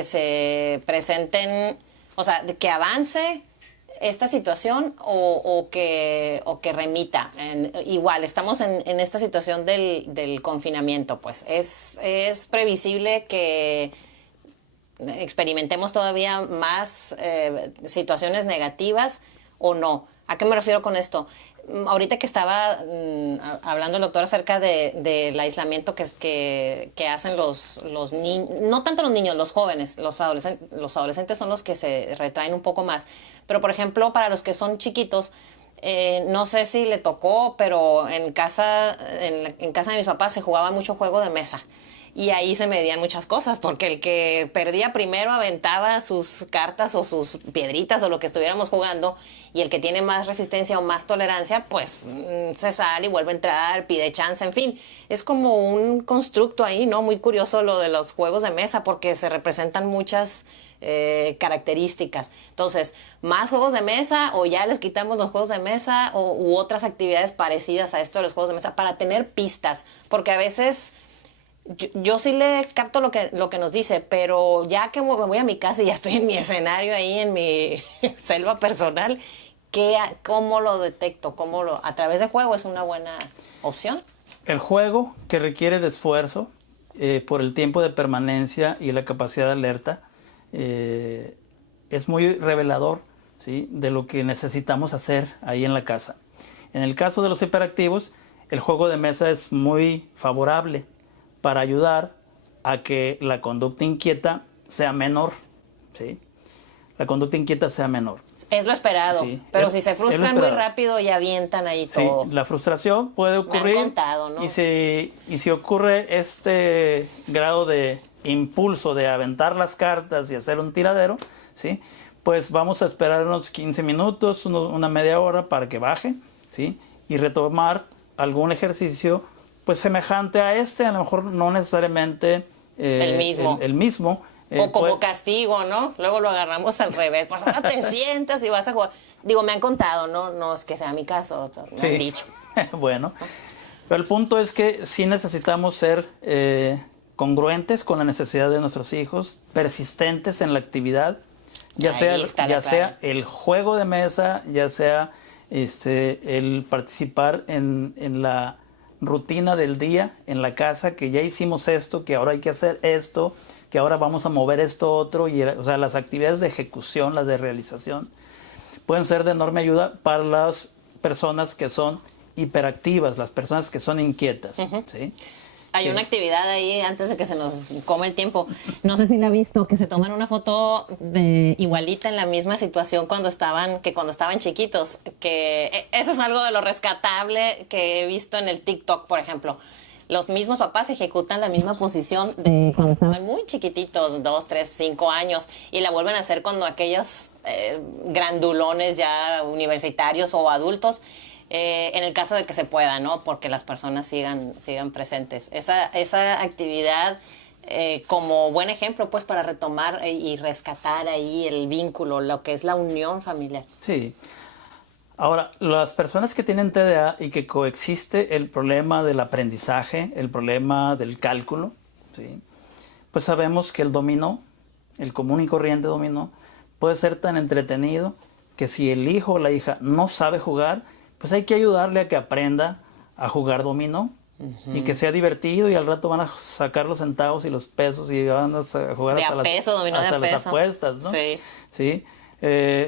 se presenten, o sea, de que avance esta situación o que remita. Igual, estamos en esta situación del confinamiento, pues. Es previsible que experimentemos todavía más situaciones negativas o no. ¿A qué me refiero con esto? Ahorita que estaba hablando el doctor acerca del aislamiento que hacen los niños, no tanto los niños, los jóvenes, los adolescentes son los que se retraen un poco más, pero por ejemplo para los que son chiquitos, no sé si le tocó, pero en casa de mis papás se jugaba mucho juego de mesa. Y ahí se medían muchas cosas, porque el que perdía primero aventaba sus cartas o sus piedritas o lo que estuviéramos jugando, y el que tiene más resistencia o más tolerancia, pues se sale y vuelve a entrar, pide chance, en fin. Es como un constructo ahí, ¿no? Muy curioso lo de los juegos de mesa, porque se representan muchas características. Entonces, más juegos de mesa, o ya les quitamos los juegos de mesa u otras actividades parecidas a esto de los juegos de mesa para tener pistas, porque a veces yo sí le capto lo que nos dice, pero ya que me voy a mi casa y ya estoy en mi escenario ahí, en mi selva personal, ¿cómo lo detecto? ¿A través de juego es una buena opción? El juego, que requiere de esfuerzo por el tiempo de permanencia y la capacidad de alerta, es muy revelador, ¿sí?, de lo que necesitamos hacer ahí en la casa. En el caso de los hiperactivos, el juego de mesa es muy favorable para ayudar a que la conducta inquieta sea menor, ¿sí? La conducta inquieta sea menor. Es lo esperado, sí, pero si se frustran muy rápido y avientan ahí todo. Sí, la frustración puede ocurrir. Me han contado, ¿no? Y si ocurre este grado de impulso de aventar las cartas y hacer un tiradero, ¿sí?, pues vamos a esperar unos 15 minutos, una media hora para que baje, ¿sí?, y retomar algún ejercicio pues semejante a a lo mejor no necesariamente el mismo. O como castigo, ¿no? Luego lo agarramos al revés. Pues ahora te sientas y vas a jugar. Digo, me han contado, no es que sea mi caso, me han dicho. Bueno, pero el punto es que sí necesitamos ser congruentes con la necesidad de nuestros hijos, persistentes en la actividad, ya sea el juego de mesa, ya sea el participar en la rutina del día en la casa, que ya hicimos esto, que ahora hay que hacer esto, que ahora vamos a mover esto otro, o sea, las actividades de ejecución, las de realización, pueden ser de enorme ayuda para las personas que son hiperactivas, las personas que son inquietas, ¿sí? Hay una actividad ahí, antes de que se nos come el tiempo, no sé si la ha visto, que se toman una foto igualita en la misma situación cuando estaban chiquitos, que eso es algo de lo rescatable que he visto en el TikTok, por ejemplo. Los mismos papás ejecutan la misma posición de cuando estaban muy chiquititos, 2, 3, 5 años, y la vuelven a hacer cuando aquellos grandulones ya universitarios o adultos, en el caso de que se pueda, ¿no? Porque las personas sigan presentes. Esa actividad como buen ejemplo, pues, para retomar y rescatar ahí el vínculo, lo que es la unión familiar. Sí. Ahora, las personas que tienen TDA y que coexiste el problema del aprendizaje, el problema del cálculo, ¿sí?, pues sabemos que el dominó, el común y corriente dominó, puede ser tan entretenido que si el hijo o la hija no sabe jugar, pues hay que ayudarle a que aprenda a jugar dominó y que sea divertido, y al rato van a sacar los centavos y los pesos y van a jugar hasta las apuestas, ¿no? Sí. ¿Sí?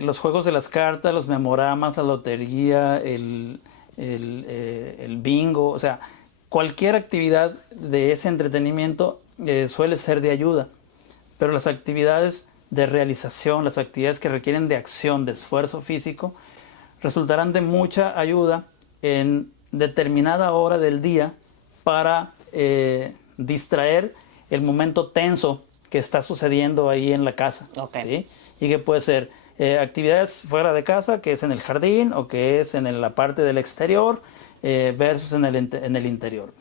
Los juegos de las cartas, los memoramas, la lotería, el bingo, o sea, cualquier actividad de ese entretenimiento suele ser de ayuda, pero las actividades de realización, las actividades que requieren de acción, de esfuerzo físico, resultarán de mucha ayuda en determinada hora del día para distraer el momento tenso que está sucediendo ahí en la casa. ¿Sí? Y que puede ser actividades fuera de casa, que es en el jardín o que es en la parte del exterior versus en el interior.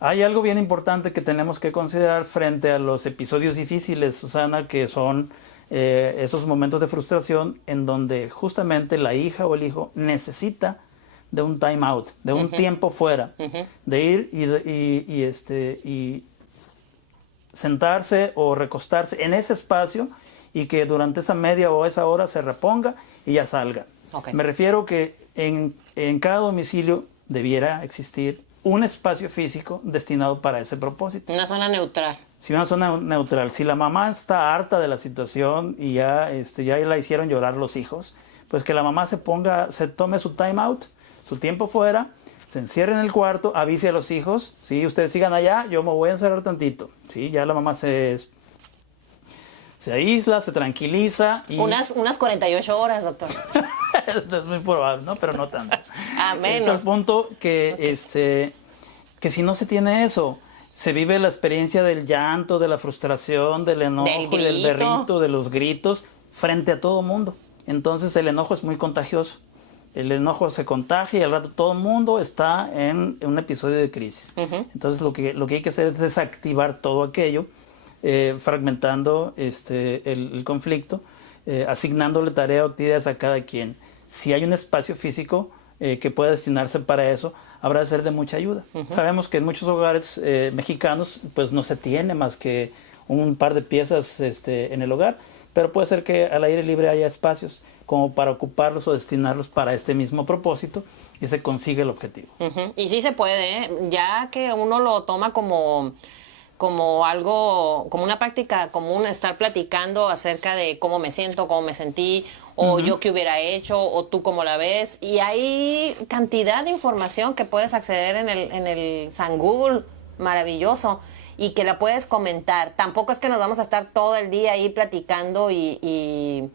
Hay algo bien importante que tenemos que considerar frente a los episodios difíciles, Susana, que son esos momentos de frustración en donde justamente la hija o el hijo necesita de un time out, de un tiempo fuera, de ir y sentarse o recostarse en ese espacio y que durante esa media o esa hora se reponga y ya salga. Me refiero que en cada domicilio debiera existir un espacio físico destinado para ese propósito. Una zona neutral. Sí, una zona neutral. Si la mamá está harta de la situación y ya la hicieron llorar los hijos, pues que la mamá se tome su time out, su tiempo fuera, se encierre en el cuarto, avise a los hijos, ¿sí? Ustedes sigan allá, yo me voy a encerrar tantito, ¿sí? Ya la mamá se aísla, se tranquiliza. Y... Unas 48 horas, doctor. Es muy probable, ¿no? Pero no tanto. Menos. Es el punto que, que si no se tiene eso, se vive la experiencia del llanto, de la frustración, del enojo, del berrito, de los gritos, frente a todo mundo. Entonces el enojo es muy contagioso. El enojo se contagia y al rato todo el mundo está en un episodio de crisis. Entonces lo que hay que hacer es desactivar todo aquello, fragmentando el conflicto, asignándole tarea o actividades a cada quien. Si hay un espacio físico que pueda destinarse para eso, habrá de ser de mucha ayuda. Sabemos que en muchos hogares mexicanos pues no se tiene más que un par de piezas en el hogar, pero puede ser que al aire libre haya espacios como para ocuparlos o destinarlos para este mismo propósito y se consigue el objetivo. Y sí se puede, ¿eh? Ya que uno lo toma como algo, como una práctica común, estar platicando acerca de cómo me siento, cómo me sentí, o yo qué hubiera hecho, o tú cómo la ves. Y hay cantidad de información que puedes acceder en el San Google, maravilloso, y que la puedes comentar. Tampoco es que nos vamos a estar todo el día ahí platicando y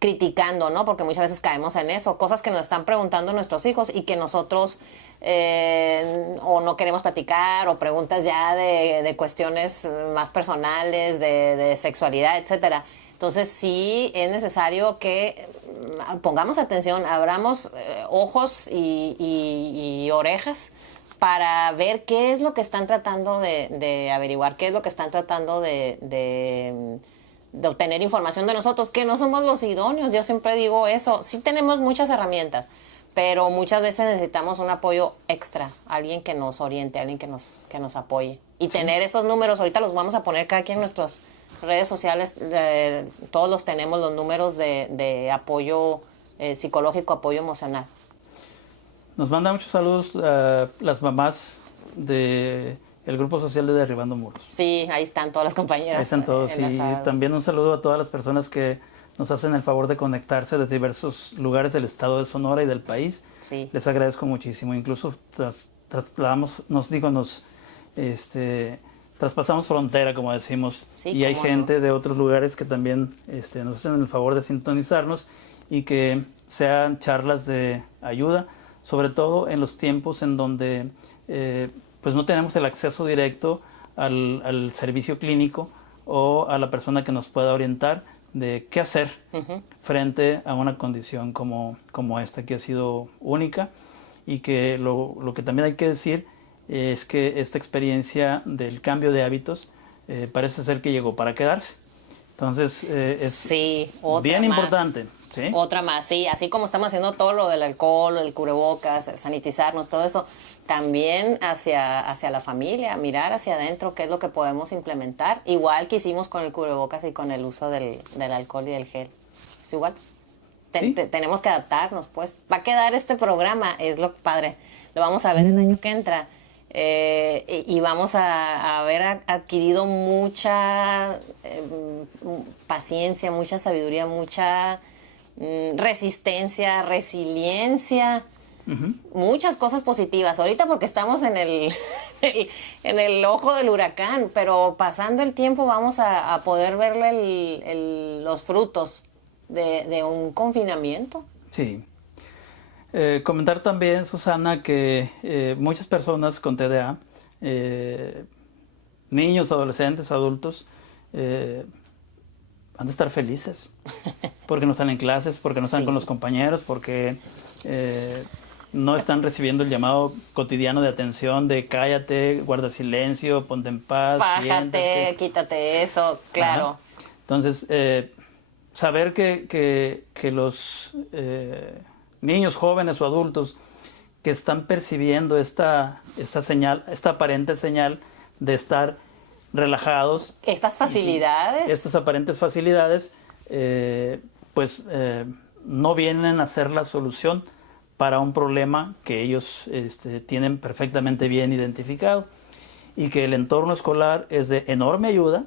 criticando, ¿no? Porque muchas veces caemos en eso, cosas que nos están preguntando nuestros hijos y que nosotros o no queremos platicar, o preguntas ya de cuestiones más personales, de sexualidad, etcétera. Entonces sí es necesario que pongamos atención, abramos ojos y orejas para ver qué es lo que están tratando de averiguar, qué es lo que están tratando de obtener información de nosotros, que no somos los idóneos. Yo siempre digo eso. Sí tenemos muchas herramientas, pero muchas veces necesitamos un apoyo extra, alguien que nos oriente, alguien que nos apoye. Y tener esos números, ahorita los vamos a poner cada quien en nuestras redes sociales, todos los tenemos, los números de apoyo psicológico, apoyo emocional. Nos mandan muchos saludos las mamás del Grupo Social de Derribando Muros. Sí, ahí están todas las compañeras. Ahí están todos. Y también un saludo a todas las personas que nos hacen el favor de conectarse de diversos lugares del estado de Sonora y del país. Sí. Les agradezco muchísimo. Incluso traspasamos frontera, como decimos. Sí, y hay gente de otros lugares que también nos hacen el favor de sintonizarnos y que sean charlas de ayuda, sobre todo en los tiempos en donde pues no tenemos el acceso directo al servicio clínico o a la persona que nos pueda orientar de qué hacer frente a una condición como esta, que ha sido única, y que lo que también hay que decir es que esta experiencia del cambio de hábitos parece ser que llegó para quedarse. Entonces es bien importante. ¿Sí? Otra más, sí, así como estamos haciendo todo lo del alcohol, el cubrebocas, sanitizarnos, todo eso, también hacia la familia, mirar hacia adentro qué es lo que podemos implementar, igual que hicimos con el cubrebocas y con el uso del alcohol y del gel. Es igual. ¿Sí? Tenemos que adaptarnos, pues. Va a quedar este programa, es lo padre. Lo vamos a ver el año que entra. Y vamos a haber adquirido mucha paciencia, mucha sabiduría, mucha resistencia, resiliencia, muchas cosas positivas. Ahorita porque estamos en el ojo del huracán, pero pasando el tiempo vamos a poder verle los frutos de un confinamiento. Sí. Comentar también, Susana, que muchas personas con TDA, niños, adolescentes, adultos, han de estar felices porque no están en clases, porque no están con los compañeros, porque no están recibiendo el llamado cotidiano de atención de cállate, guarda silencio, ponte en paz, Fájate, siéntate. quítate eso, claro. Ajá. Entonces, saber que los niños, jóvenes o adultos que están percibiendo esta señal, esta aparente señal de estar relajados. Estas facilidades. Estas aparentes facilidades, no vienen a ser la solución para un problema que ellos tienen perfectamente bien identificado, y que el entorno escolar es de enorme ayuda,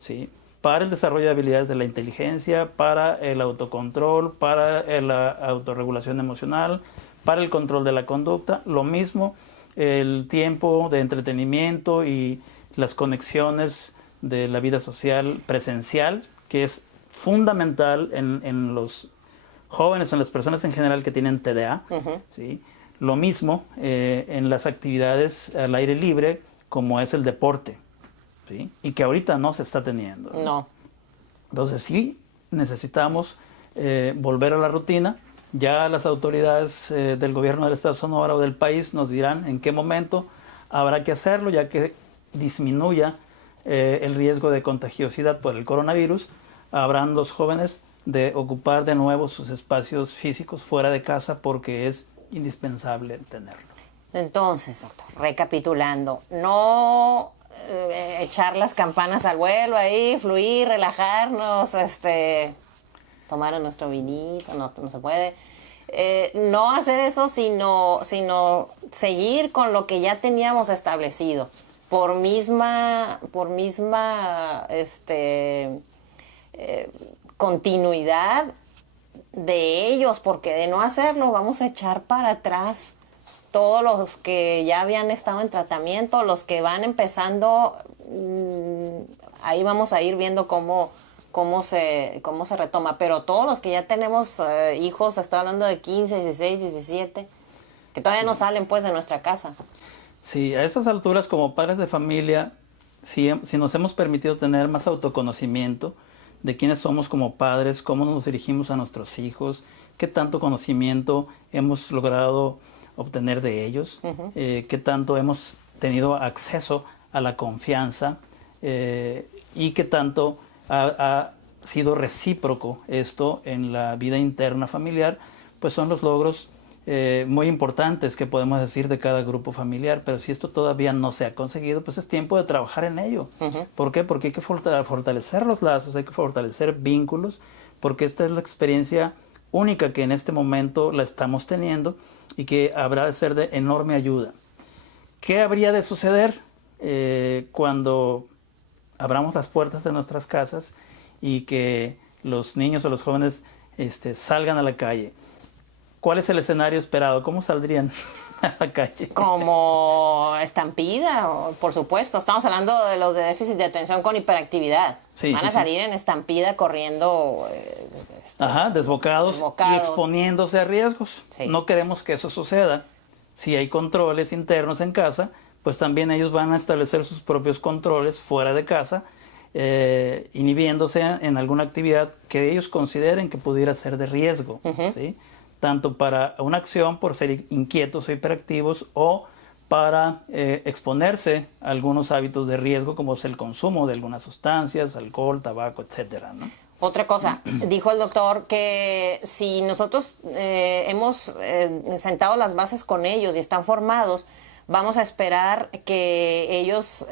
¿sí?, para el desarrollo de habilidades de la inteligencia, para el autocontrol, para la autorregulación emocional, para el control de la conducta. Lo mismo el tiempo de entretenimiento y las conexiones de la vida social presencial, que es fundamental en los jóvenes, en las personas en general que tienen TDA. ¿Sí? Lo mismo en las actividades al aire libre, como es el deporte, ¿sí?, y que ahorita no se está teniendo. No. Entonces sí necesitamos volver a la rutina. Ya las autoridades del gobierno del Estado de Sonora o del país nos dirán en qué momento habrá que hacerlo, ya que disminuya el riesgo de contagiosidad por el coronavirus. Habrán los jóvenes de ocupar de nuevo sus espacios físicos fuera de casa, porque es indispensable tenerlo. Entonces, doctor, recapitulando, no echar las campanas al vuelo ahí, fluir, relajarnos, tomar nuestro vinito, no se puede. No hacer eso, sino seguir con lo que ya teníamos establecido. Por misma continuidad de ellos, porque de no hacerlo vamos a echar para atrás todos los que ya habían estado en tratamiento, los que van empezando, ahí vamos a ir viendo cómo se retoma, pero todos los que ya tenemos hijos, estoy hablando de 15, 16, 17, que todavía no salen pues de nuestra casa. Sí, a estas alturas, como padres de familia, si nos hemos permitido tener más autoconocimiento de quiénes somos como padres, cómo nos dirigimos a nuestros hijos, qué tanto conocimiento hemos logrado obtener de ellos, qué tanto hemos tenido acceso a la confianza, y qué tanto ha sido recíproco esto en la vida interna familiar, pues son los logros muy importantes que podemos decir de cada grupo familiar. Pero si esto todavía no se ha conseguido, pues es tiempo de trabajar en ello. ¿Por qué? Porque hay que fortalecer los lazos, hay que fortalecer vínculos, porque esta es la experiencia única que en este momento la estamos teniendo y que habrá de ser de enorme ayuda. ¿Qué habría de suceder cuando abramos las puertas de nuestras casas y que los niños o los jóvenes salgan a la calle? ¿Cuál es el escenario esperado? ¿Cómo saldrían a la calle? Como estampida, por supuesto. Estamos hablando de los de déficit de atención con hiperactividad. Sí, van a salir en estampida corriendo. Desbocados y exponiéndose a riesgos. Sí. No queremos que eso suceda. Si hay controles internos en casa, pues también ellos van a establecer sus propios controles fuera de casa, inhibiéndose en alguna actividad que ellos consideren que pudiera ser de riesgo, ¿sí?, tanto para una acción por ser inquietos o hiperactivos, o para exponerse a algunos hábitos de riesgo, como es el consumo de algunas sustancias, alcohol, tabaco, etcétera, ¿no? Otra cosa, dijo el doctor que si nosotros hemos sentado las bases con ellos y están formados, vamos a esperar que ellos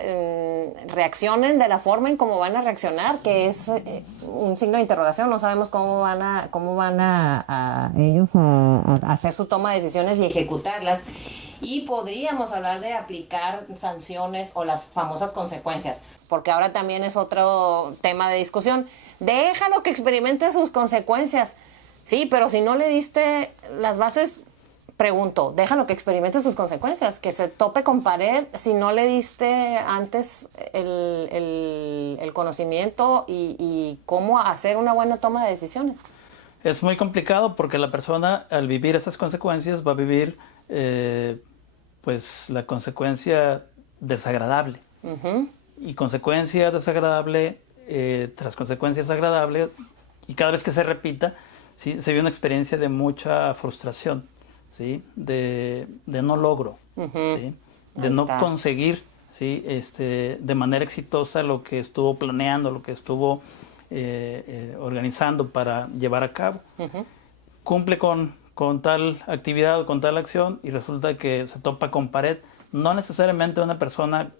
reaccionen de la forma en cómo van a reaccionar, que es un signo de interrogación. No sabemos cómo van a ellos a hacer su toma de decisiones y ejecutarlas. Y podríamos hablar de aplicar sanciones o las famosas consecuencias, porque ahora también es otro tema de discusión. Déjalo que experimente sus consecuencias. Sí, pero si no le diste las bases, pregunto, déjalo que experimente sus consecuencias, que se tope con pared si no le diste antes el conocimiento y cómo hacer una buena toma de decisiones. Es muy complicado porque la persona al vivir esas consecuencias va a vivir pues la consecuencia desagradable. Y consecuencia desagradable tras consecuencia desagradable, y cada vez que se repita, ¿sí? Se vive una experiencia de mucha frustración, ¿sí? De no logro, ¿sí? De no conseguir, ¿sí? De manera exitosa lo que estuvo planeando, lo que estuvo organizando para llevar a cabo. Cumple con tal actividad o con tal acción y resulta que se topa con pared. No necesariamente una persona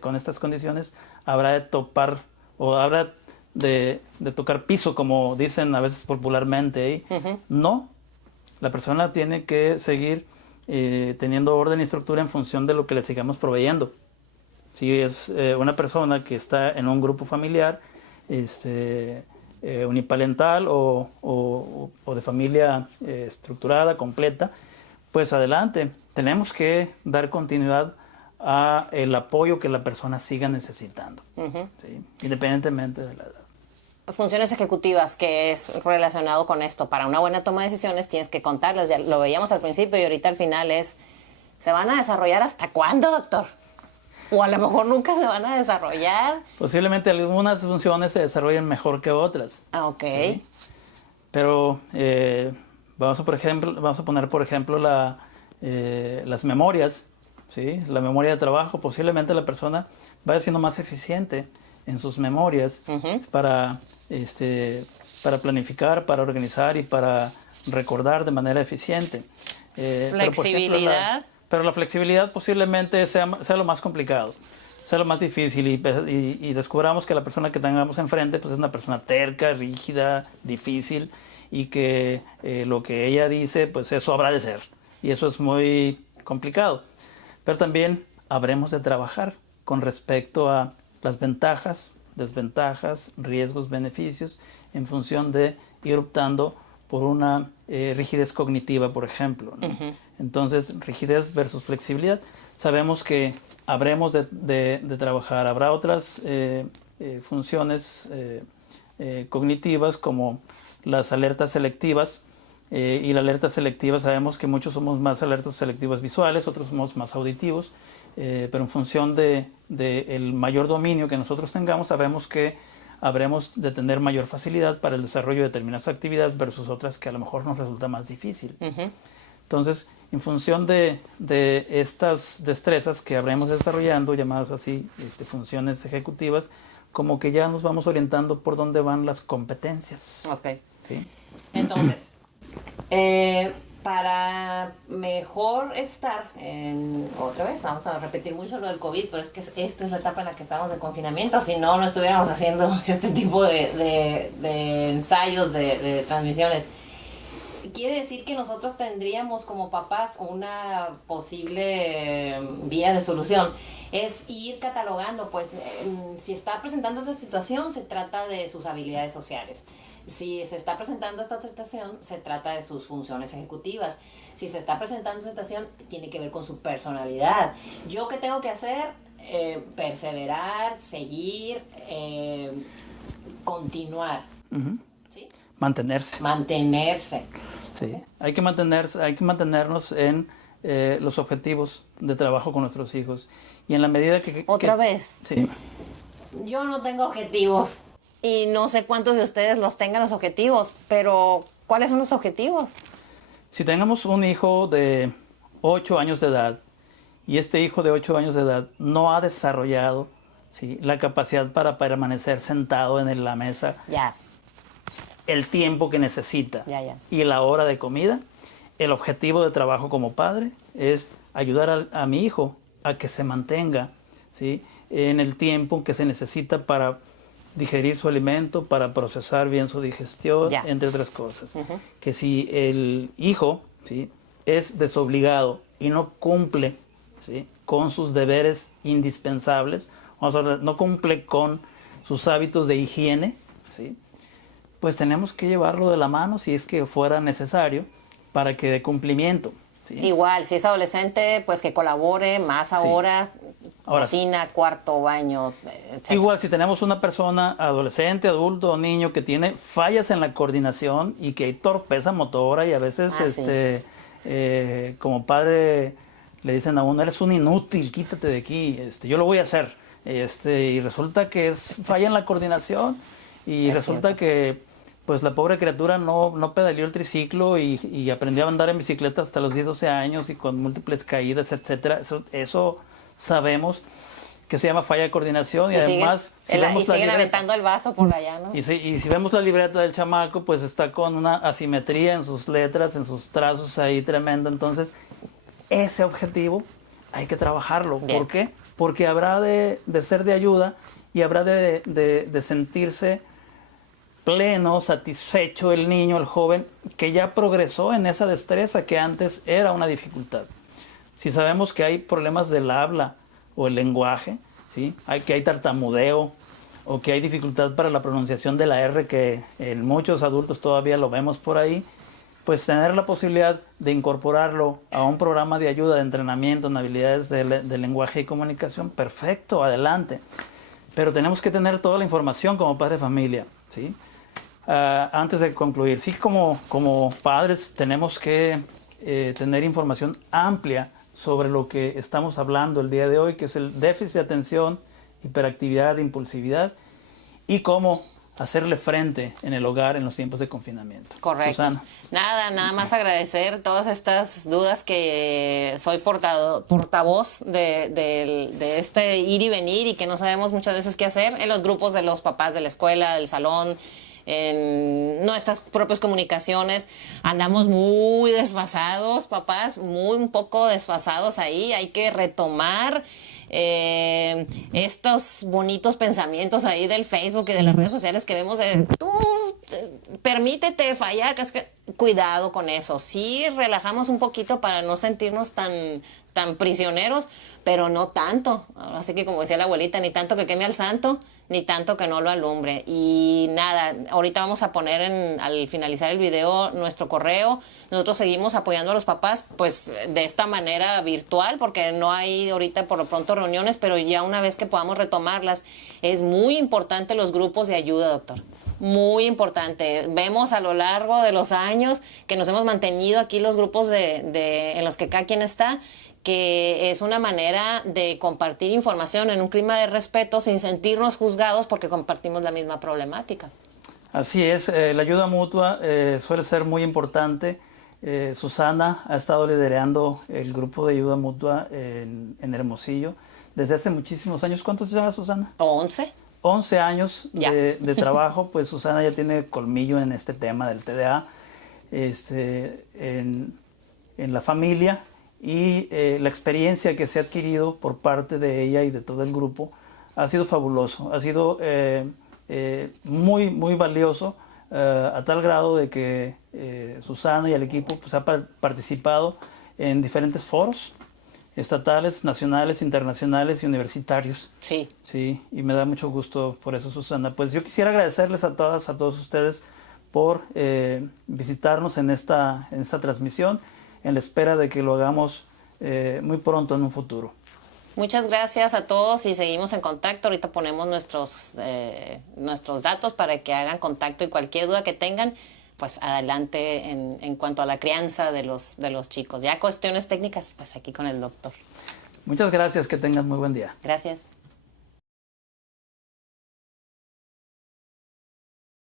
con estas condiciones habrá de topar o habrá de tocar piso, como dicen a veces popularmente. No, la persona tiene que seguir teniendo orden y estructura en función de lo que le sigamos proveyendo. Si es una persona que está en un grupo familiar uniparental o de familia estructurada, completa, pues adelante. Tenemos que dar continuidad a el apoyo que la persona siga necesitando, ¿sí? Independientemente de la edad. Funciones ejecutivas, que es relacionado con esto. Para una buena toma de decisiones tienes que contarlas. Ya lo veíamos al principio y ahorita al final es, ¿se van a desarrollar hasta cuándo, doctor? O a lo mejor nunca se van a desarrollar. Posiblemente algunas funciones se desarrollen mejor que otras. Ok. ¿Sí? Pero vamos a poner, por ejemplo, las memorias, ¿sí? La memoria de trabajo. Posiblemente la persona vaya siendo más eficiente en sus memorias para planificar, para organizar y para recordar de manera eficiente. Flexibilidad. Pero la flexibilidad posiblemente sea lo más complicado, sea lo más difícil y descubramos que la persona que tengamos enfrente pues es una persona terca, rígida, difícil y que lo que ella dice pues eso habrá de ser y eso es muy complicado. Pero también habremos de trabajar con respecto a las ventajas, desventajas, riesgos, beneficios en función de ir optando por una rigidez cognitiva, por ejemplo, ¿no? Entonces, rigidez versus flexibilidad. Sabemos que habremos de trabajar. Habrá otras funciones cognitivas como las alertas selectivas. Y la alerta selectiva, sabemos que muchos somos más alertas selectivas visuales, otros somos más auditivos. Pero en función de el mayor dominio que nosotros tengamos, sabemos que habremos de tener mayor facilidad para el desarrollo de determinadas actividades versus otras que a lo mejor nos resulta más difícil. Entonces, en función de estas destrezas que habremos desarrollando, llamadas así funciones ejecutivas, como que ya nos vamos orientando por dónde van las competencias. Ok. ¿Sí? Entonces, para mejor estar otra vez, vamos a repetir mucho lo del COVID, pero es que esta es la etapa en la que estamos de confinamiento, si no, no estuviéramos haciendo este tipo de ensayos, de transmisiones. Quiere decir que nosotros tendríamos como papás una posible vía de solución. Es ir catalogando, pues, si está presentando esta situación, se trata de sus habilidades sociales. Si se está presentando esta situación, se trata de sus funciones ejecutivas. Si se está presentando esta situación, tiene que ver con su personalidad. ¿Yo qué tengo que hacer? Perseverar, seguir, continuar. ¿Sí? Mantenerse. Sí, hay que mantenernos en los objetivos de trabajo con nuestros hijos. Y en la medida que... ¿Otra vez? Sí. Yo no tengo objetivos. Y no sé cuántos de ustedes los tengan los objetivos, pero ¿cuáles son los objetivos? Si tenemos un hijo de 8 años de edad y este hijo de 8 años de edad no ha desarrollado, ¿sí?, la capacidad para permanecer sentado en la mesa el tiempo que necesita y la hora de comida, el objetivo de trabajo como padre es ayudar a mi hijo a que se mantenga, ¿sí?, en el tiempo que se necesita para digerir su alimento, para procesar bien su digestión, entre otras cosas. Que si el hijo, ¿sí?, es desobligado y no cumple, ¿sí?, con sus deberes indispensables, no cumple con sus hábitos de higiene, ¿sí?, pues tenemos que llevarlo de la mano si es que fuera necesario para que dé cumplimiento. ¿Sí? Igual, si es adolescente, pues que colabore más ahora. Sí. Ahora, cocina, cuarto, baño, etc. Igual si tenemos una persona, adolescente, adulto o niño que tiene fallas en la coordinación y que hay torpeza motora y a veces como padre le dicen a uno, eres un inútil, quítate de aquí, yo lo voy a hacer. Y resulta que es falla en la coordinación y resulta que pues la pobre criatura no pedaleó el triciclo y aprendió a andar en bicicleta hasta los 10, 12 años y con múltiples caídas, etcétera. Eso sabemos que se llama falla de coordinación y además siguen aventando el vaso por allá, ¿no? Y si vemos la libreta del chamaco, pues está con una asimetría en sus letras, en sus trazos ahí tremendo. Entonces, ese objetivo hay que trabajarlo. Bien. ¿Por qué? Porque habrá de ser de ayuda y habrá de sentirse pleno, satisfecho el niño, el joven, que ya progresó en esa destreza que antes era una dificultad. Si sabemos que hay problemas del habla o el lenguaje, ¿sí? Que hay tartamudeo o que hay dificultad para la pronunciación de la R, que en muchos adultos todavía lo vemos por ahí, pues tener la posibilidad de incorporarlo a un programa de ayuda, de entrenamiento en habilidades de lenguaje y comunicación, perfecto, adelante. Pero tenemos que tener toda la información como padre de familia, ¿sí? Antes de concluir, sí, como padres tenemos que tener información amplia sobre lo que estamos hablando el día de hoy, que es el déficit de atención, hiperactividad, impulsividad, y cómo hacerle frente en el hogar en los tiempos de confinamiento. Correcto. Susana. Nada más agradecer todas estas dudas, que soy portavoz de este ir y venir y que no sabemos muchas veces qué hacer en los grupos de los papás de la escuela, del salón, en nuestras propias comunicaciones. Andamos muy desfasados, papás, un poco desfasados ahí. Hay que retomar estos bonitos pensamientos ahí del Facebook y de las redes sociales que vemos de tú permítete fallar, cuidado con eso. Sí, relajamos un poquito para no sentirnos tan prisioneros, pero no tanto. Así que, como decía la abuelita, ni tanto que queme al santo, ni tanto que no lo alumbre. Y nada, ahorita vamos a poner al finalizar el video nuestro correo. Nosotros seguimos apoyando a los papás, pues de esta manera virtual, porque no hay ahorita por lo pronto reuniones, pero ya una vez que podamos retomarlas, es muy importante los grupos de ayuda, doctor. Muy importante. Vemos a lo largo de los años que nos hemos mantenido aquí los grupos en los que cada quien está, que es una manera de compartir información en un clima de respeto sin sentirnos juzgados porque compartimos la misma problemática. Así es, la ayuda mutua suele ser muy importante. Susana ha estado liderando el grupo de ayuda mutua en Hermosillo desde hace muchísimos años. ¿Cuántos ya, Susana? 11 años de trabajo. Pues Susana ya tiene colmillo en este tema del TDA, en la familia, y la experiencia que se ha adquirido por parte de ella y de todo el grupo ha sido fabuloso, ha sido muy, muy valioso, a tal grado de que Susana y el equipo pues, ha participado en diferentes foros estatales, nacionales, internacionales y universitarios. Sí. Sí, y me da mucho gusto por eso, Susana. Pues yo quisiera agradecerles a todas, a todos ustedes por visitarnos en esta transmisión, en la espera de que lo hagamos muy pronto en un futuro. Muchas gracias a todos y seguimos en contacto. Ahorita ponemos nuestros datos para que hagan contacto y cualquier duda que tengan, pues adelante en cuanto a la crianza de los chicos. Ya cuestiones técnicas, pues aquí con el doctor. Muchas gracias, que tengan muy buen día. Gracias.